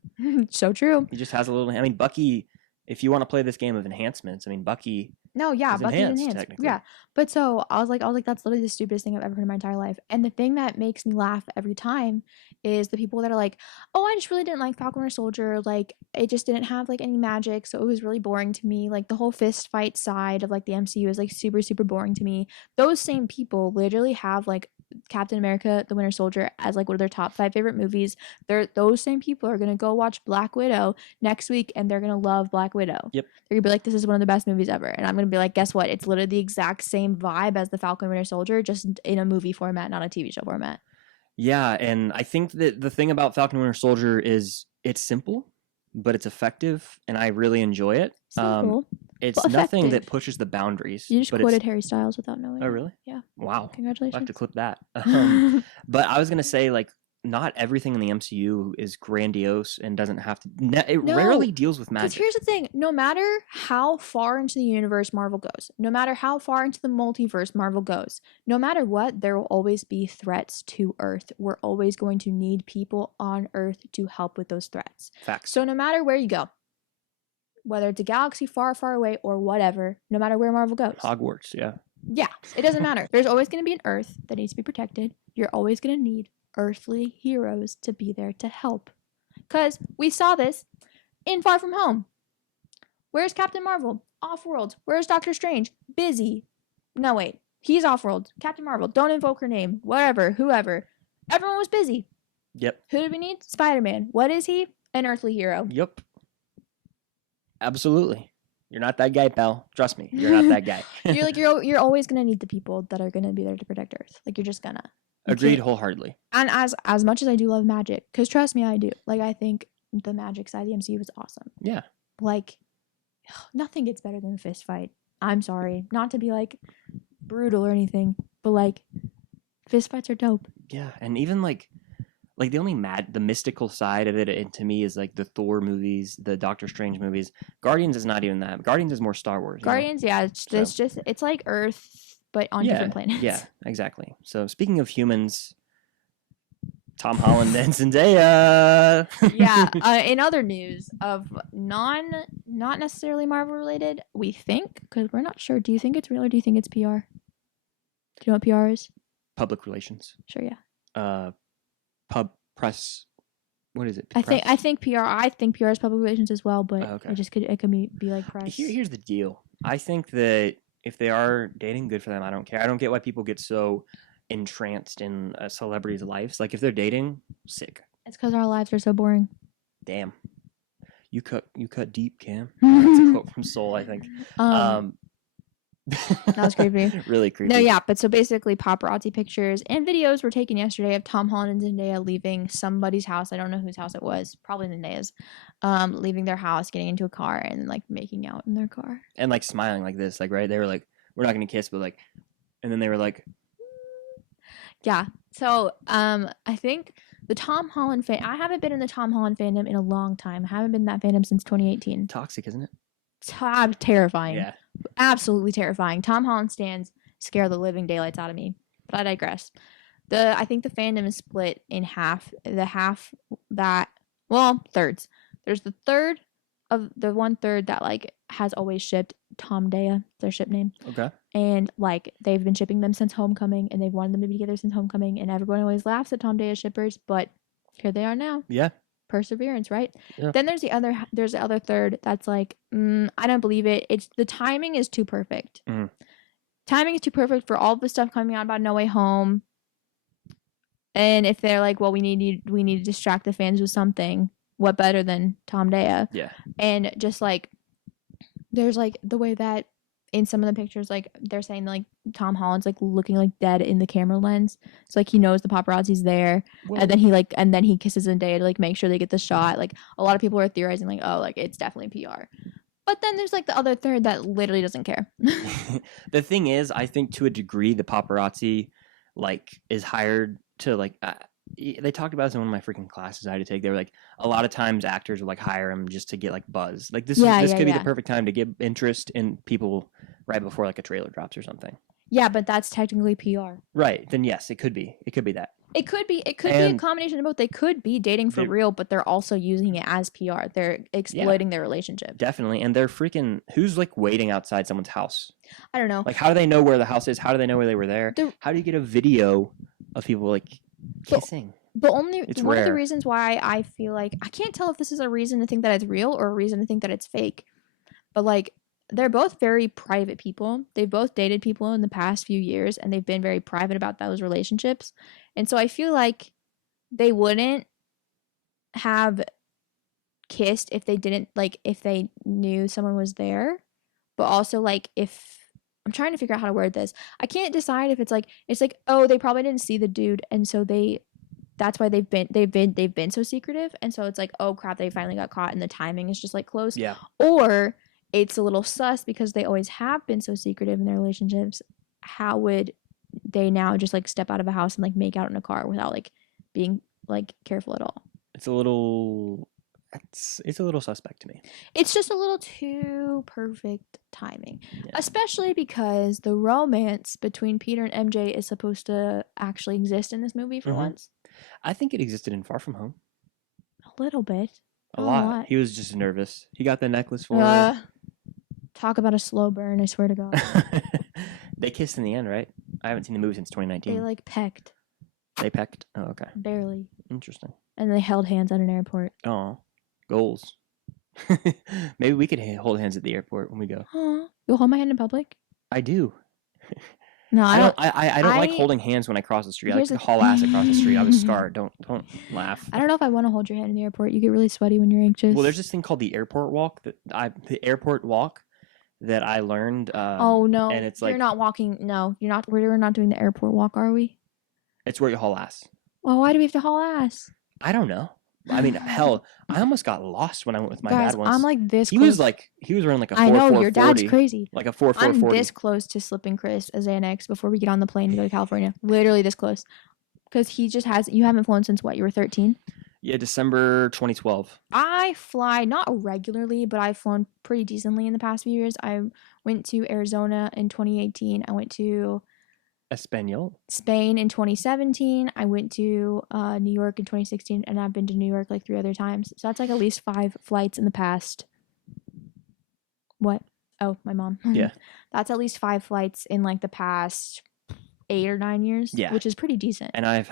So true. He just has a little. I mean, Bucky. If you want to play this game of enhancements, I mean, Bucky. No, yeah, Bucky's enhanced. Yeah, but so I was like, that's literally the stupidest thing I've ever heard in my entire life. And the thing that makes me laugh every time is the people that are like, oh, I just really didn't like Falcon Winter Soldier. Like, it just didn't have like any magic, so it was really boring to me. Like the whole fist fight side of like the MCU is like super, super boring to me. Those same people literally have like Captain America: The Winter Soldier as like one of their top 5 favorite movies, those same people are gonna go watch Black Widow next week, and they're gonna love Black Widow. Yep. They're gonna be like, this is one of the best movies ever, and I'm gonna be like, guess what? It's literally the exact same vibe as the Falcon Winter Soldier, just in a movie format, not a TV show format. Yeah, and I think that the thing about Falcon Winter Soldier is it's simple, but it's effective, and I really enjoy it. Simple. It's but nothing that effective. pushes the boundaries. You just but quoted it's... Harry Styles without knowing. Oh, it. really? Yeah. Wow. I'll Congratulations. have to clip that. But I was going to say, like, not everything in the MCU is grandiose and doesn't have to... It rarely deals with magic. Because here's the thing. No matter how far into the universe Marvel goes, no matter how far into the multiverse Marvel goes, no matter what, there will always be threats to Earth. We're always going to need people on Earth to help with those threats. Facts. So no matter where you go, whether it's a galaxy far, far away or whatever, no matter where Marvel goes. Hogwarts, yeah. Yeah, it doesn't matter. There's always going to be an Earth that needs to be protected. You're always going to need earthly heroes to be there to help. Because we saw this in Far From Home. Where's Captain Marvel? Off-world. Where's Doctor Strange? Busy. No, wait. He's off-world. Captain Marvel. Don't invoke her name. Whatever. Whoever. Everyone was busy. Yep. Who do we need? Spider-Man. What is he? An earthly hero. Yep. Absolutely. You're not that guy, pal. Trust me. You're not that guy. you're always gonna need the people that are gonna be there to protect Earth. Like you're just gonna. Agreed wholeheartedly. And as much as I do love magic, because trust me, I do. Like I think the magic side of the MCU is awesome. Yeah. Like nothing gets better than a fist fight. I'm sorry, not to be like brutal or anything, but like fist fights are dope. Yeah, and even like the only the mystical side of it, and to me, is like the Thor movies, the Doctor Strange movies. Guardians is not even that. Guardians is more Star Wars. Guardians, yeah, it's like Earth, but on different planets. Yeah, exactly. So speaking of humans, Tom Holland and Zendaya. Yeah. In other news of not necessarily Marvel related, we think, because we're not sure. Do you think it's real or do you think it's PR? Do you know what PR is? Public relations. Sure, yeah. Press. What is it? I think PR. I think PR is public relations as well, but okay. it could be like press. Here's the deal. I think that if they are dating, good for them. I don't care. I don't get why people get so entranced in a celebrity's lives. Like if they're dating, sick. It's because our lives are so boring. Damn. You cut deep, Cam. That's a quote from Soul, I think. That was creepy. Really creepy. No, yeah, but so basically paparazzi pictures and videos were taken yesterday of Tom Holland and Zendaya leaving somebody's house. I don't know whose house it was. Probably Zendaya's. Leaving their house, getting into a car and like making out in their car. And like smiling like this, like right? They were like, we're not gonna kiss, but like, and then they were like, yeah. So I think the Tom Holland fan. I haven't been in the Tom Holland fandom in a long time. I haven't been in that fandom since 2018. Toxic, isn't it? Terrifying. Yeah. Absolutely terrifying. Tom Holland stands scare the living daylights out of me. But I digress. I think the fandom is split in half. The half that, well, thirds. There's the third of the 1/3 that like has always shipped Tom Daya, their ship name. Okay. And like they've been shipping them since Homecoming, and they've wanted them to be together since Homecoming, and everyone always laughs at Tom Daya shippers, but here they are now. Yeah. Perseverance, right? Yeah. Then there's the other third that's like, I don't believe it. It's the timing is too perfect. Mm. Timing is too perfect for all the stuff coming out about No Way Home. And if they're like, well, we need to distract the fans with something, what better than Tom Daya? Yeah. And just like there's like the way that in some of the pictures, like they're saying like Tom Holland's like looking like dead in the camera lens. It's like he knows the paparazzi's there. Whoa. And then he kisses Zendaya to like make sure they get the shot. Like a lot of people are theorizing like, oh, like it's definitely PR. But then there's like the other third that literally doesn't care. The thing is, I think to a degree the paparazzi like is hired to like they talked about this in one of my freaking classes I had to take. They were like, a lot of times actors will like hire him just to get like buzz. Like this could be the perfect time to get interest in people right before like a trailer drops or something. Yeah, but that's technically PR. Right. Then yes, it could be. It could be that. It could be a combination of both. They could be dating for real, but they're also using it as PR. They're exploiting their relationship. Definitely. And they're freaking who's like waiting outside someone's house? I don't know. Like how do they know where the house is? How do they know where they were there? How do you get a video of people like kissing? But one of the reasons why I feel like I can't tell if this is a reason to think that it's real or a reason to think that it's fake. But like they're both very private people. They've both dated people in the past few years, and they've been very private about those relationships. And so I feel like they wouldn't have kissed if they didn't like if they knew someone was there. But also like if I'm trying to figure out how to word this. I can't decide if it's like oh they probably didn't see the dude and so that's why they've been so secretive, and so it's like oh crap they finally got caught and the timing is just like close. Yeah. Or it's a little sus because they always have been so secretive in their relationships. How would they now just like step out of a house and like make out in a car without like being like careful at all? It's a little suspect to me. It's just a little too perfect timing. Yeah. Especially because the romance between Peter and MJ is supposed to actually exist in this movie for once. I think it existed in Far From Home. A little bit. A lot. He was just nervous. He got the necklace for her. Talk about a slow burn, I swear to God. They kissed in the end, right? I haven't seen the movie since 2019. They like pecked. They pecked? Oh, okay. Barely. Interesting. And they held hands at an airport. Oh, goals. Maybe we could hold hands at the airport when we go. You'll hold my hand in public? I do. No, I don't. I don't like holding hands when I cross the street. I like to haul ass across the street. I was scarred. Don't laugh. I don't know if I want to hold your hand in the airport. You get really sweaty when you're anxious. Well, there's this thing called the airport walk the airport walk that I learned. Oh no! And it's like you're not walking. No, you're not. We're not doing the airport walk, are we? It's where you haul ass. Well, why do we have to haul ass? I don't know. I mean, hell, I almost got lost when I went with my dad once. I'm like this. He was running like a 4.40. I know your dad's crazy. Like a 4.40. I'm this close to slipping Chris a Xanax before we get on the plane to go to California. Literally this close, because he just has. You haven't flown since what? You were 13. Yeah, December 2012. I fly not regularly, but I've flown pretty decently in the past few years. I went to Arizona in 2018. I went to Espanol. Spain in 2017. I went to New York in 2016, and I've been to New York like 3 other times. So that's like at least 5 flights in the past. What? Oh, my mom. Yeah. That's at least 5 flights in like the past 8 or 9 years. Yeah. Which is pretty decent. And I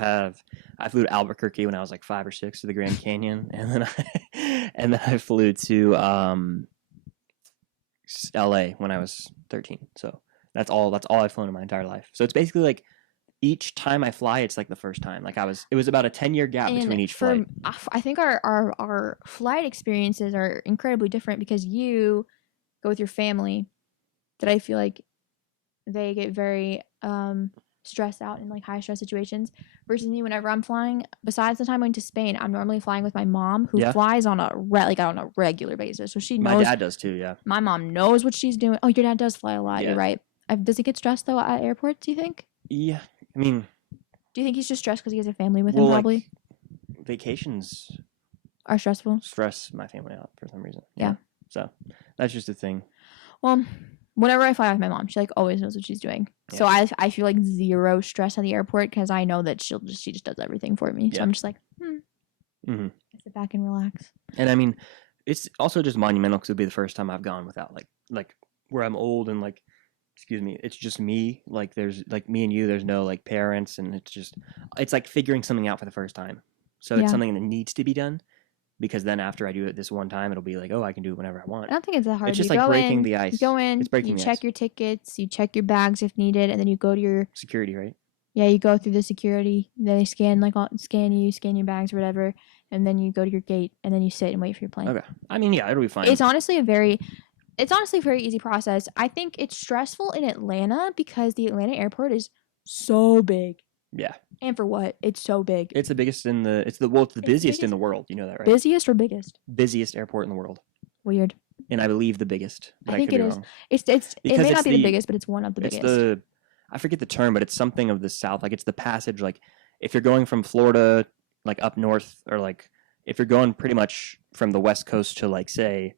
flew to Albuquerque when I was like 5 or 6 to the Grand Canyon, and then I flew to LA when I was 13. So that's all I've flown in my entire life. So it's basically like each time I fly, it's like the first time. Like it was about a 10-year gap between each flight. I think our flight experiences are incredibly different because you go with your family, that I feel like they get very stressed out in like high stress situations, versus me whenever I'm flying. Besides the time I went to Spain, I'm normally flying with my mom, who flies on a regular basis, so she knows. My dad does too. Yeah. My mom knows what she's doing. Oh, your dad does fly a lot. Yeah. You're right. Does he get stressed though at airports? Do you think? Yeah. I mean, do you think he's just stressed because he has a family with him? Probably. Like, vacations are stressful. Stress my family out for some reason. Yeah. So that's just a thing. Well, whenever I fly with my mom, she like always knows what she's doing. Yeah. So I feel like zero stress at the airport because I know that she just does everything for me. So I'm just like, I sit back and relax. And I mean, it's also just monumental because it'll be the first time I've gone without like where I'm old and like, excuse me, it's just me. Like there's like me and you. There's no like parents, and it's like figuring something out for the first time. So it's something that needs to be done. Because then after I do it this one time, it'll be like, oh, I can do it whenever I want. I don't think it's that hard. It's just like breaking the ice. You go in, it's breaking you check your tickets, you check your bags if needed, and then you go to your security, right? Yeah, you go through the security. Then they scan scan your bags or whatever, and then you go to your gate, and then you sit and wait for your plane. Okay. I mean, yeah, it'll be fine. It's honestly a very easy process. I think it's stressful in Atlanta because the Atlanta airport is so big. Yeah. And for what? It's so big. It's the biggest it's the busiest in the world. You know that, right? Busiest or biggest? Busiest airport in the world. Weird. And I believe the biggest. But I think it is. Wrong. It may not be the biggest, but it's one of the biggest. I forget the term, but it's something of the South. Like it's the passage. Like if you're going from Florida, like up north, or like if you're going pretty much from the West Coast to like say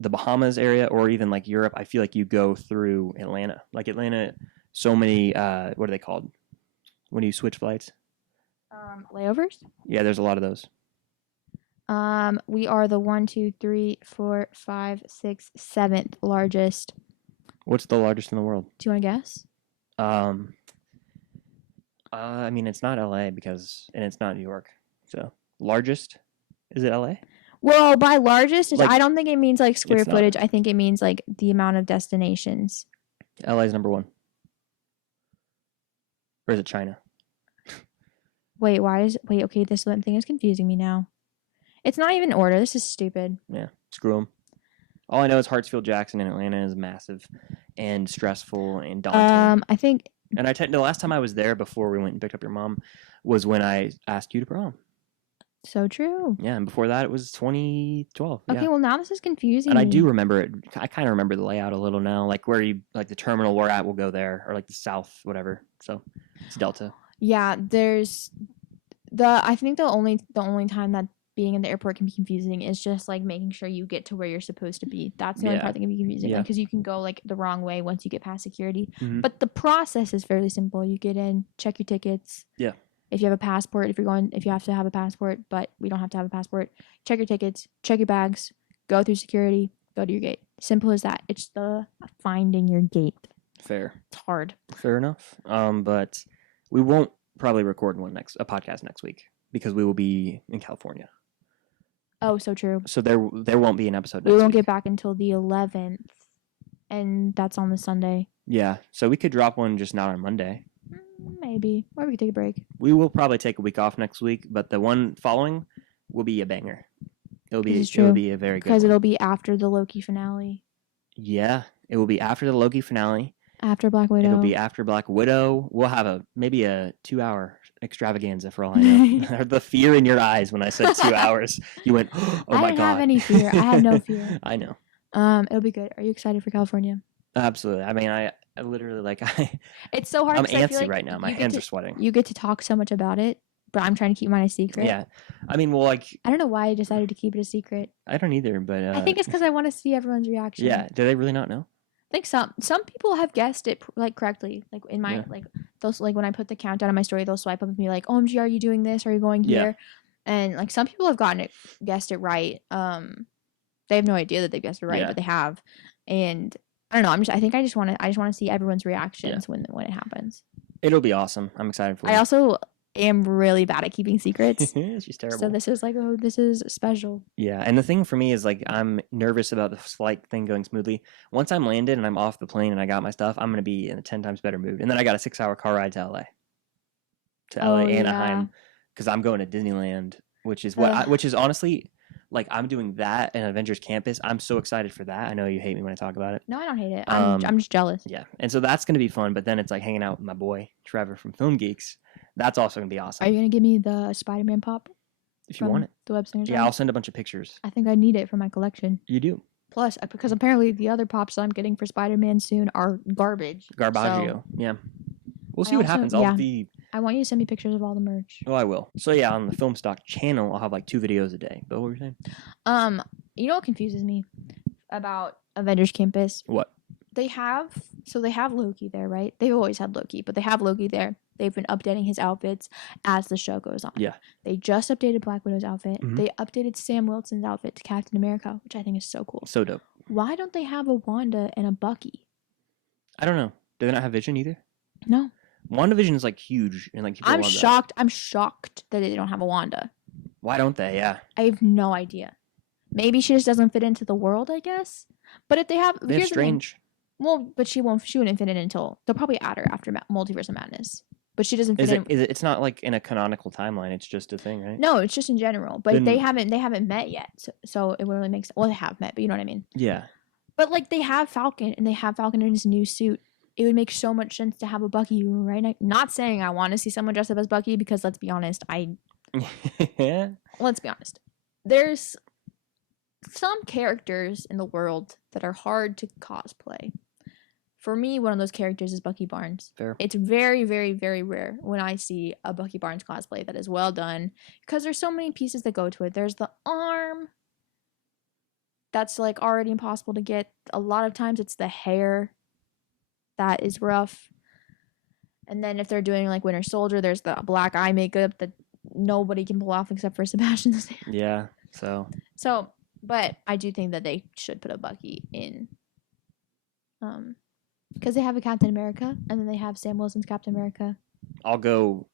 the Bahamas area, or even like Europe, I feel like you go through Atlanta. Like Atlanta, so many. What are they called? When you switch flights? Layovers? Yeah, there's a lot of those. We are the 1, 2, 3, 4, 5, 6, 7th largest. What's the largest in the world? Do you want to guess? I mean, it's not LA and it's not New York. So largest, is it LA? Well, by largest, Like, I don't think it means like square it's not. footage. I think it means like the amount of destinations. LA's number 1. Or is it China? Wait, okay, this thing is confusing me now. It's not even order. This is stupid. Yeah, screw them. All I know is Hartsfield Jackson in Atlanta is massive and stressful and daunting. I think. And the last time I was there before we went and picked up your mom was when I asked you to prom. So true. Yeah, and before that it was 2012. Okay, yeah. well now this is confusing. And I me. do remember it. I kind of remember the layout a little now, like where the terminal we're at will go there, or like the south, whatever. So it's Delta. Yeah, there's I think the only time that being in the airport can be confusing is just like making sure you get to where you're supposed to be. That's the only part that can be confusing because you can go like the wrong way once you get past security. Mm-hmm. But the process is fairly simple. You get in, check your tickets. Yeah. If you have a passport, if you have to have a passport, but we don't have to have a passport, check your tickets, check your bags, go through security, go to your gate. Simple as that. It's the finding your gate. Fair. It's hard. Fair enough. But we won't probably record a podcast next week because we will be in California. Oh, so true. So there won't be an episode next We won't week. get back until the 11th, and that's on the Sunday. Yeah, so we could drop one just not on Monday. Maybe. Or we could take a break. We will probably take a week off next week, but the one following will be a banger. It'll be a very good because one. it'll be after the Loki finale. Yeah, it will be after the Loki finale. After Black Widow. It'll be after Black Widow. We'll have maybe a 2-hour extravaganza for all I know. The fear in your eyes when I said 2 hours. You went, oh my God. I didn't have any fear. I had no fear. I know. It'll be good. Are you excited for California? Absolutely. I mean, I literally It's so hard. I'm 'cause I feel antsy like right now. My hands are sweating. You get to talk so much about it, but I'm trying to keep mine a secret. Yeah. I mean, well, like, I don't know why I decided to keep it a secret. I don't either, but I think it's because I want to see everyone's reaction. yeah. Do they really not know? I think some people have guessed it like correctly. Like in my like those like when I put the countdown on my story, they'll swipe up and be like, "OMG, are you doing this? Are you going here?" And like some people have guessed it right. They have no idea that they've guessed it right, but they have. And I don't know. I just want to see everyone's reactions when it happens. It'll be awesome. I'm excited for it. I also am really bad at keeping secrets. She's terrible. So this is like, oh, this is special. Yeah, and the thing for me is like I'm nervous about the flight thing going smoothly. Once I'm landed and I'm off the plane and I got my stuff, I'm gonna be in a 10 times better mood. And then I got a 6-hour car ride to LA, Anaheim, because I'm going to Disneyland, which is which is honestly like I'm doing that and Avengers Campus. I'm so excited for that. I know you hate me when I talk about it. No, I don't hate it. I'm just jealous. Yeah, and so that's gonna be fun. But then it's like hanging out with my boy Trevor from Film Geeks. That's also gonna be awesome. Are you gonna give me the Spider-Man pop? If you want it, the web series. Yeah, I'll send a bunch of pictures. I think I need it for my collection. You do. Plus, because apparently the other pops I'm getting for Spider-Man soon are garbage. Garbaggio. So, yeah. We'll see what happens. I want you to send me pictures of all the merch. Oh, I will. So yeah, on the Film Stock channel, I'll have like 2 videos a day. But what were you saying? You know what confuses me about Avengers Campus? What? They have Loki there, right? They've always had Loki, but they have Loki there. They've been updating his outfits as the show goes on. Yeah. They just updated Black Widow's outfit. Mm-hmm. They updated Sam Wilson's outfit to Captain America, which I think is so cool. So dope. Why don't they have a Wanda and a Bucky? I don't know. Do they not have Vision either? No. WandaVision is like huge and like people I'm love shocked. I'm shocked that they don't have a Wanda. Why don't they? Yeah. I have no idea. Maybe she just doesn't fit into the world, I guess. But if they have, they're Strange. Well, but she wouldn't fit in until they'll probably add her after Multiverse of Madness. But she doesn't fit in. It's not like in a canonical timeline. It's just a thing, right? No, it's just in general. But then, they haven't met yet, so it really makes. Well, they have met, but you know what I mean. Yeah. But like they have Falcon, and they have Falcon in his new suit. It would make so much sense to have a Bucky right now. Not saying I want to see someone dressed up as Bucky because let's be honest, let's be honest. There's some characters in the world that are hard to cosplay. For me, one of those characters is Bucky Barnes. Fair. It's very, very, very rare when I see a Bucky Barnes cosplay that is well done because there's so many pieces that go to it. There's the arm. That's like already impossible to get. A lot of times it's the hair that is rough. And then if they're doing like Winter Soldier, there's the black eye makeup that nobody can pull off except for Sebastian Stan. Yeah. So, but I do think that they should put a Bucky in. Because they have a Captain America, and then they have Sam Wilson's Captain America. I'll go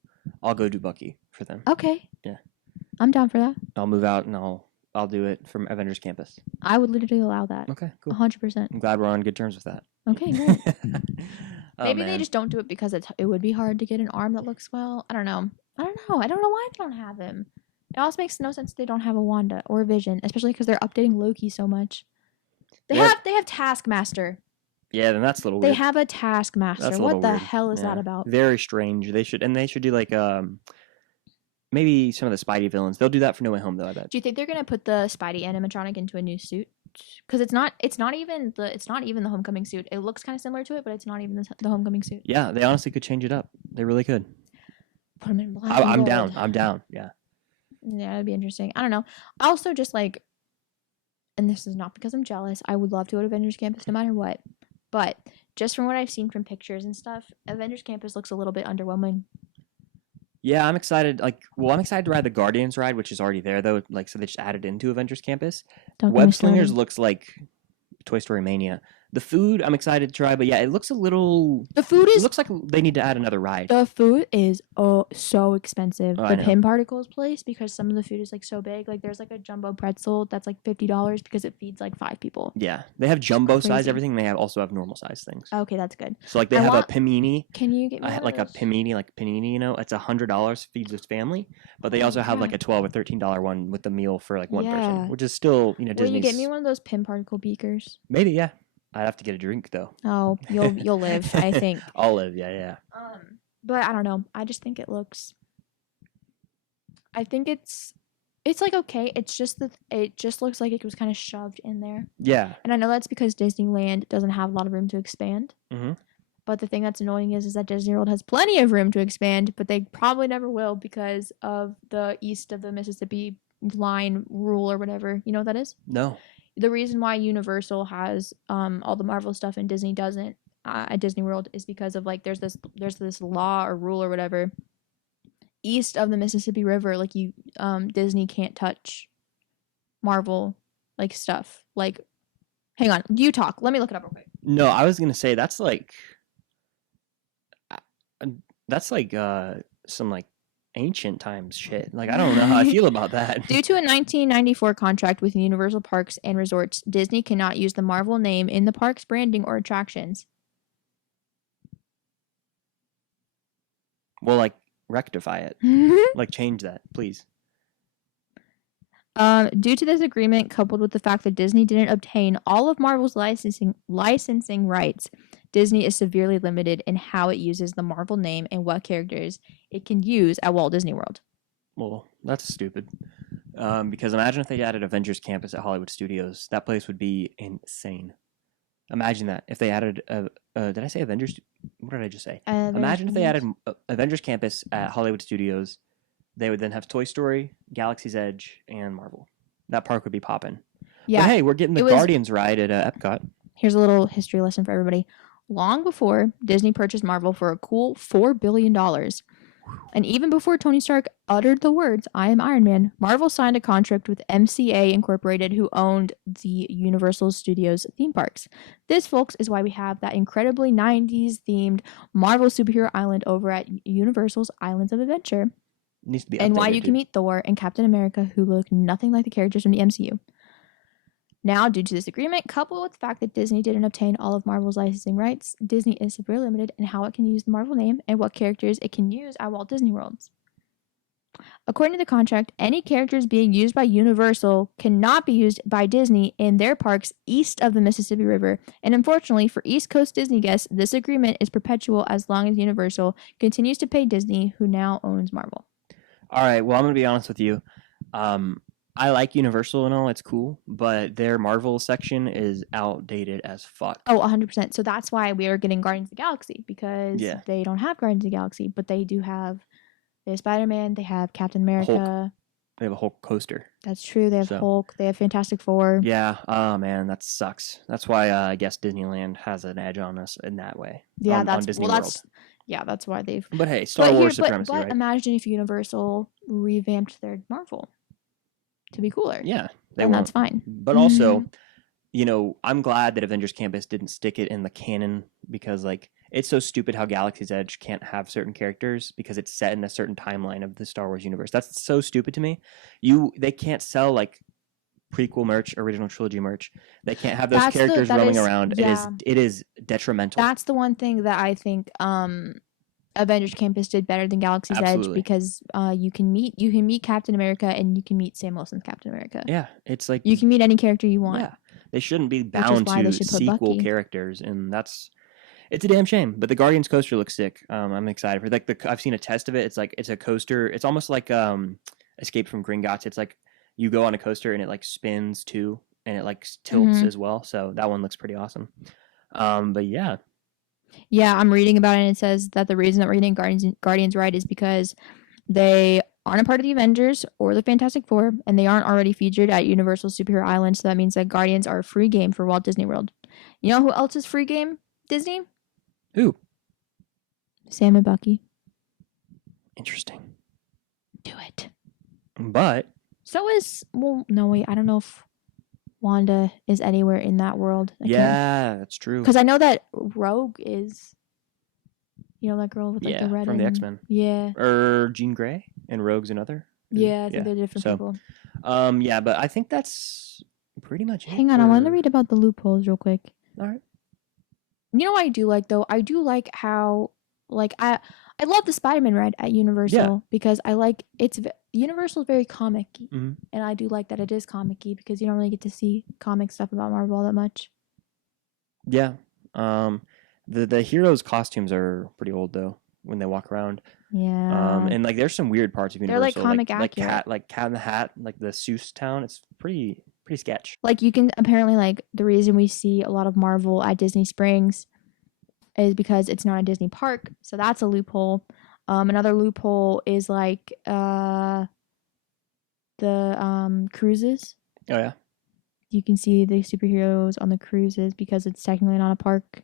do Bucky for them. Okay. Yeah. I'm down for that. I'll move out and I'll I'll do it from Avengers Campus. I would literally allow that. Okay, cool. 100%. I'm glad we're on good terms with that. Okay, great. Oh, Maybe they man. just don't do it because it would be hard to get an arm that looks well. I don't know. I don't know why they don't have him. It also makes no sense they don't have a Wanda or a Vision, especially because they're updating Loki so much. They have Taskmaster. Yeah, then that's a little They weird. have a Taskmaster. That's a What little the weird. hell is that Yeah. about? Very strange. They should do like maybe some of the Spidey villains. They'll do that for No Way Home though, I bet. Do you think they're gonna put the Spidey animatronic into a new suit? Because it's not even the Homecoming suit. It looks kind of similar to it, but it's not even the Homecoming suit. Yeah, they honestly could change it up. They really could. Put him in black. I'm and down. gold. I'm down. Yeah. Yeah, that'd be interesting. I don't know. I also just like, and this is not because I'm jealous. I would love to go to Avengers Campus no matter what. But just from what I've seen from pictures and stuff, Avengers Campus looks a little bit underwhelming. Yeah, I'm excited. I'm excited to ride the Guardians ride, which is already there though. Like, so they just added into Avengers Campus. Don't get me Web Slingers started. looks like Toy Story Mania. The food, I'm excited to try, but yeah, it looks a little. The food It is looks like they need to add another ride. so expensive. Oh, I The know. Pin Particles place, because some of the food is like so big. Like there's like a jumbo pretzel that's like $50 because it feeds like 5 people. Yeah, they have jumbo size crazy. everything. They also have normal size things. Okay, that's good. So like they I have want- a panini, Can you get me one of like a those? panini. You know, it's $100 feeds its family. But they Oh, also have like yeah. a $12 or $13 one with the meal for like one Yeah. person, which is still Will Disney's. you get me one of those Pin Particle beakers? Maybe yeah. I'd have to get a drink though. Oh, you'll live, I think. I'll live. Yeah. But I don't know. I just think it looks. I think it's like okay. It's just that it just looks like it was kind of shoved in there, Yeah. and I know that's because Disneyland doesn't have a lot of room to expand. Mm-hmm. But the thing that's annoying is that Disney World has plenty of room to expand, but they probably never will because of the east of the Mississippi line rule or whatever. You know what that is? No. The reason why Universal has all the Marvel stuff and Disney doesn't at Disney World is because of like there's this law or rule or whatever east of the Mississippi River, like Disney can't touch Marvel like stuff. Like, hang on, you talk. Let me look it up real quick. No, I was gonna say that's like some like ancient times shit. Like I don't know how I feel about that. Due to a 1994 contract with Universal Parks and Resorts, Disney cannot use the Marvel name in the park's branding or attractions. Well, like rectify it. Like change that, please. Due to this agreement, coupled with the fact that Disney didn't obtain all of Marvel's licensing rights, Disney is severely limited in how it uses the Marvel name and what characters it can use at Walt Disney World. Well, that's stupid. Because imagine if they added Avengers Campus at Hollywood Studios. That place would be insane. Imagine that if they added. Did I say Avengers? What did I just say? Imagine if they added Avengers Campus at Hollywood Studios. They would then have Toy Story, Galaxy's Edge, and Marvel. That park would be popping. Yeah. But hey, we're getting the Guardians ride at Epcot. Here's a little history lesson for everybody. Long before Disney purchased Marvel for a cool $4 billion, and even before Tony Stark uttered the words, "I am Iron Man," Marvel signed a contract with MCA Incorporated, who owned the Universal Studios theme parks. This, folks, is why we have that incredibly 90s themed Marvel superhero island over at Universal's Islands of Adventure. Needs to be And why updated, you can meet Thor and Captain America, who look nothing like the characters from the MCU. Now, due to this agreement, coupled with the fact that Disney didn't obtain all of Marvel's licensing rights, Disney is severely limited in how it can use the Marvel name and what characters it can use at Walt Disney Worlds. According to the contract, any characters being used by Universal cannot be used by Disney in their parks east of the Mississippi River. And unfortunately, for East Coast Disney guests, this agreement is perpetual as long as Universal continues to pay Disney, who now owns Marvel. All right. Well, I'm gonna be honest with you. I like Universal and all; it's cool, but their Marvel section is outdated as fuck. Oh, 100%. So that's why we are getting Guardians of the Galaxy, because Yeah. they don't have Guardians of the Galaxy, but they have Spider-Man, they have Captain America. They have a whole coaster. That's true. They have So- Hulk. They have Fantastic Four. Yeah. Oh man, that sucks. That's why I guess Disneyland has an edge on us in that way. Yeah, on Disney World. That's why they've. But hey, Star Wars supremacy, but right? imagine if Universal revamped their Marvel to be cooler. Yeah, they and won't. that's fine. But also, I'm glad that Avengers Campus didn't stick it in the canon, because like it's so stupid how Galaxy's Edge can't have certain characters because it's set in a certain timeline of the Star Wars universe. That's so stupid to me. They can't sell like prequel merch, original trilogy merch. They can't have those That's characters that roaming is- around. yeah. It is detrimental. That's the one thing that I think Avengers Campus did better than Galaxy's Absolutely. Edge, because you can meet Captain America, and you can meet Sam Wilson's Captain America. Yeah, it's like You can meet any character you want. Yeah, they shouldn't be is bound why they to should put sequel Bucky. characters, and it's a damn shame. But the Guardians coaster looks sick. I'm excited for it. I've seen a test of it. It's a coaster. It's almost like Escape from Gringotts. It's like you go on a coaster and it like spins too, and it like tilts as well. So that one looks pretty awesome. But yeah. Yeah, I'm reading about it, and it says that the reason that we're getting Guardians ride is because they aren't a part of the Avengers or the Fantastic Four, and they aren't already featured at Universal Superhero Island, so that means that Guardians are a free game for Walt Disney World. You know who else is free game, Disney? Who? Sam and Bucky. Interesting. Do it. But So is... Well, no, wait. I don't know if Wanda is anywhere in that world. yeah, that's true. Because I know that Rogue is... You know that girl with like the red from the and- X-Men. Yeah. Or Jean Grey and Rogue's another. Yeah, I think they're different So, people. Yeah, but I think that's pretty much it. Hang on, I want to read about the loopholes real quick. All right. You know what I do like, though? I do like how, like, I love the Spider-Man ride at Universal because I like, Universal is very comic-y. Mhm. And I do like that it is comic-y because you don't really get to see comic stuff about Marvel all that much. Yeah. The heroes' costumes are pretty old though when they walk around. Yeah. And like there's some weird parts of They're, like, Universal, comic like accurate. Cat in the Hat, like the Seuss town. It's pretty sketch. Like, you can, apparently, like, the reason we see a lot of Marvel at Disney Springs is because it's not a Disney park. So that's a loophole. Another loophole is, like, the cruises. Oh yeah. You can see the superheroes on the cruises because it's technically not a park.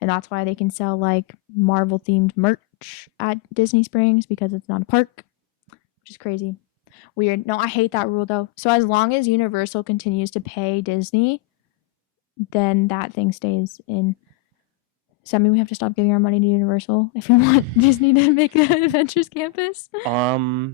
And that's why they can sell, like, Marvel-themed merch at Disney Springs because it's not a park, which is crazy. Weird. No, I hate that rule, though. So as long as Universal continues to pay Disney, then that thing stays in. Does that mean we have to stop giving our money to Universal if we want Disney to make the Adventures Campus?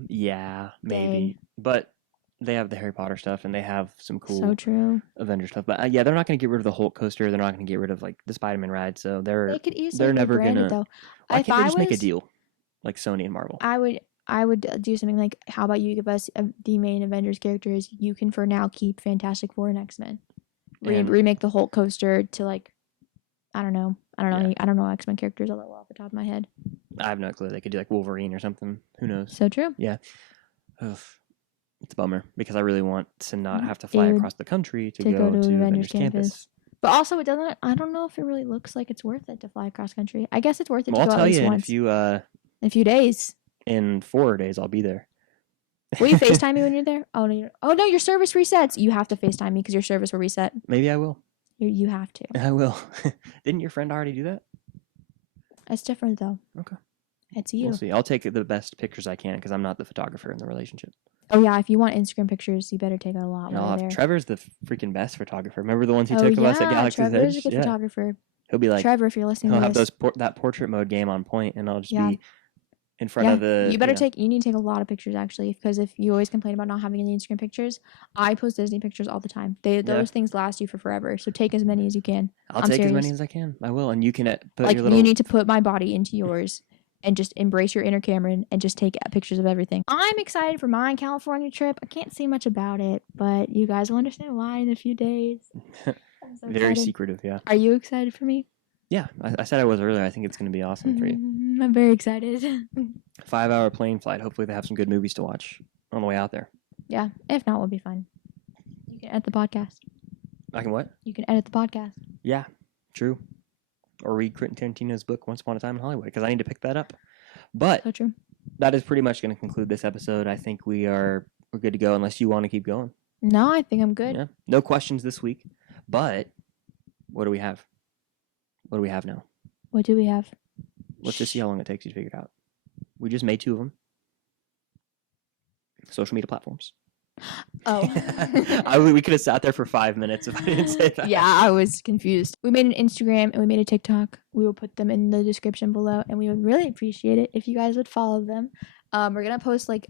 Yeah, maybe. But they have the Harry Potter stuff and they have some cool So true. Avengers stuff. But yeah, they're not going to get rid of the Hulk coaster. They're not going to get rid of like the Spider-Man ride. So They could easily never rebrand it, though. Why If can't they I just make a was- deal like Sony and Marvel? I would do something like, how about you give us the main Avengers characters? You can for now keep Fantastic Four and X-Men. And- Remake the Hulk coaster to, like, I don't know. Yeah. I don't know X-Men characters all that well off the top of my head. I have no clue. They could do like Wolverine or something. Who knows? So true. Ugh. It's a bummer because I really want to not have to fly Dude, across the country to to go go to to Avengers Avengers Campus. But also, it doesn't. I don't know if it really looks like it's worth it to fly across country. I guess it's worth it Well, to I'll go tell at least you in once. a In a few days. in 4 days I'll be there. Will you FaceTime me when you're there? Oh no, your service resets. You have to FaceTime me because your service will reset. Maybe I will. You have to. I will. Didn't your friend already do that? It's different though. Okay. It's you. We'll see. I'll take the best pictures I can because I'm not the photographer in the relationship. Oh yeah, if you want Instagram pictures, you better take a lot And while you're there. Trevor's the freaking best photographer. Remember the ones he Oh took of yeah, us at Galaxy's Trevor is Edge? a good Yeah. photographer. He'll be like, Trevor, if you're listening he'll to have this, that portrait mode game on point, and I'll just Yeah. be in front of the. you better you need to take a lot of pictures actually, because if you always complain about not having any Instagram pictures, I post Disney pictures all the time. Those things last you for forever, so take as many as you can. I'll I'm take as many serious. as I can. I will, and you can put Like your little. you need to put my body into yours. And just embrace your inner Cameron and just take pictures of everything. I'm excited for my California trip. I can't say much about it, but you guys will understand why in a few days. I'm so Very excited. secretive, yeah. Are you excited for me? Yeah, I said I was earlier. I think it's going to be awesome for you. I'm very excited. 5-hour plane flight. Hopefully, they have some good movies to watch on the way out there. Yeah, if not, we'll be fine. You can edit the podcast. I can what? You can edit the podcast. Yeah, true. Or read Quentin Tarantino's book Once Upon a Time in Hollywood because I need to pick that up. But So true. that is pretty much going to conclude this episode. I think we're good to go unless you want to keep going. No, I think I'm good. Yeah. No questions this week. But what do we have? What do we have now? What do we have? Let's just see how long it takes you to figure it out. We just made 2 of them. Social media platforms. Oh. We could have sat there for 5 minutes if I didn't say that. Yeah, I was confused. We made an Instagram and we made a TikTok. We will put them in the description below, and we would really appreciate it if you guys would follow them. We're gonna post like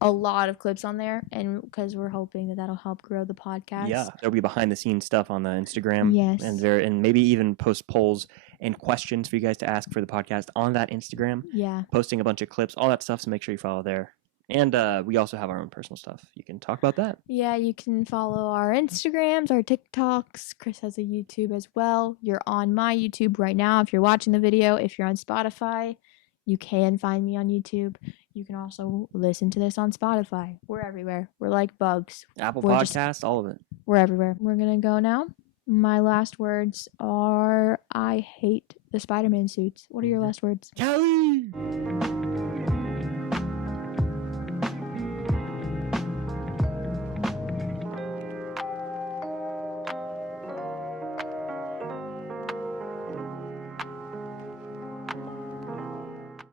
a lot of clips on there, and because we're hoping that that'll help grow the podcast. Yeah, there'll be behind the scenes stuff on the Instagram. Yes. And maybe even post polls and questions for you guys to ask for the podcast on that Instagram. Yeah. Posting a bunch of clips, all that stuff. So make sure you follow there. And we also have our own personal stuff. You can talk about that. Yeah, you can follow our Instagrams, our TikToks. Chris has a YouTube as well. You're on my YouTube right now if you're watching the video. If you're on Spotify, you can find me on YouTube. You can also listen to this on Spotify. We're everywhere. We're like bugs. Apple We're Podcast, all of it. We're everywhere. We're going to go now. My last words are I hate the Spider-Man suits. What are your last words? Kelly!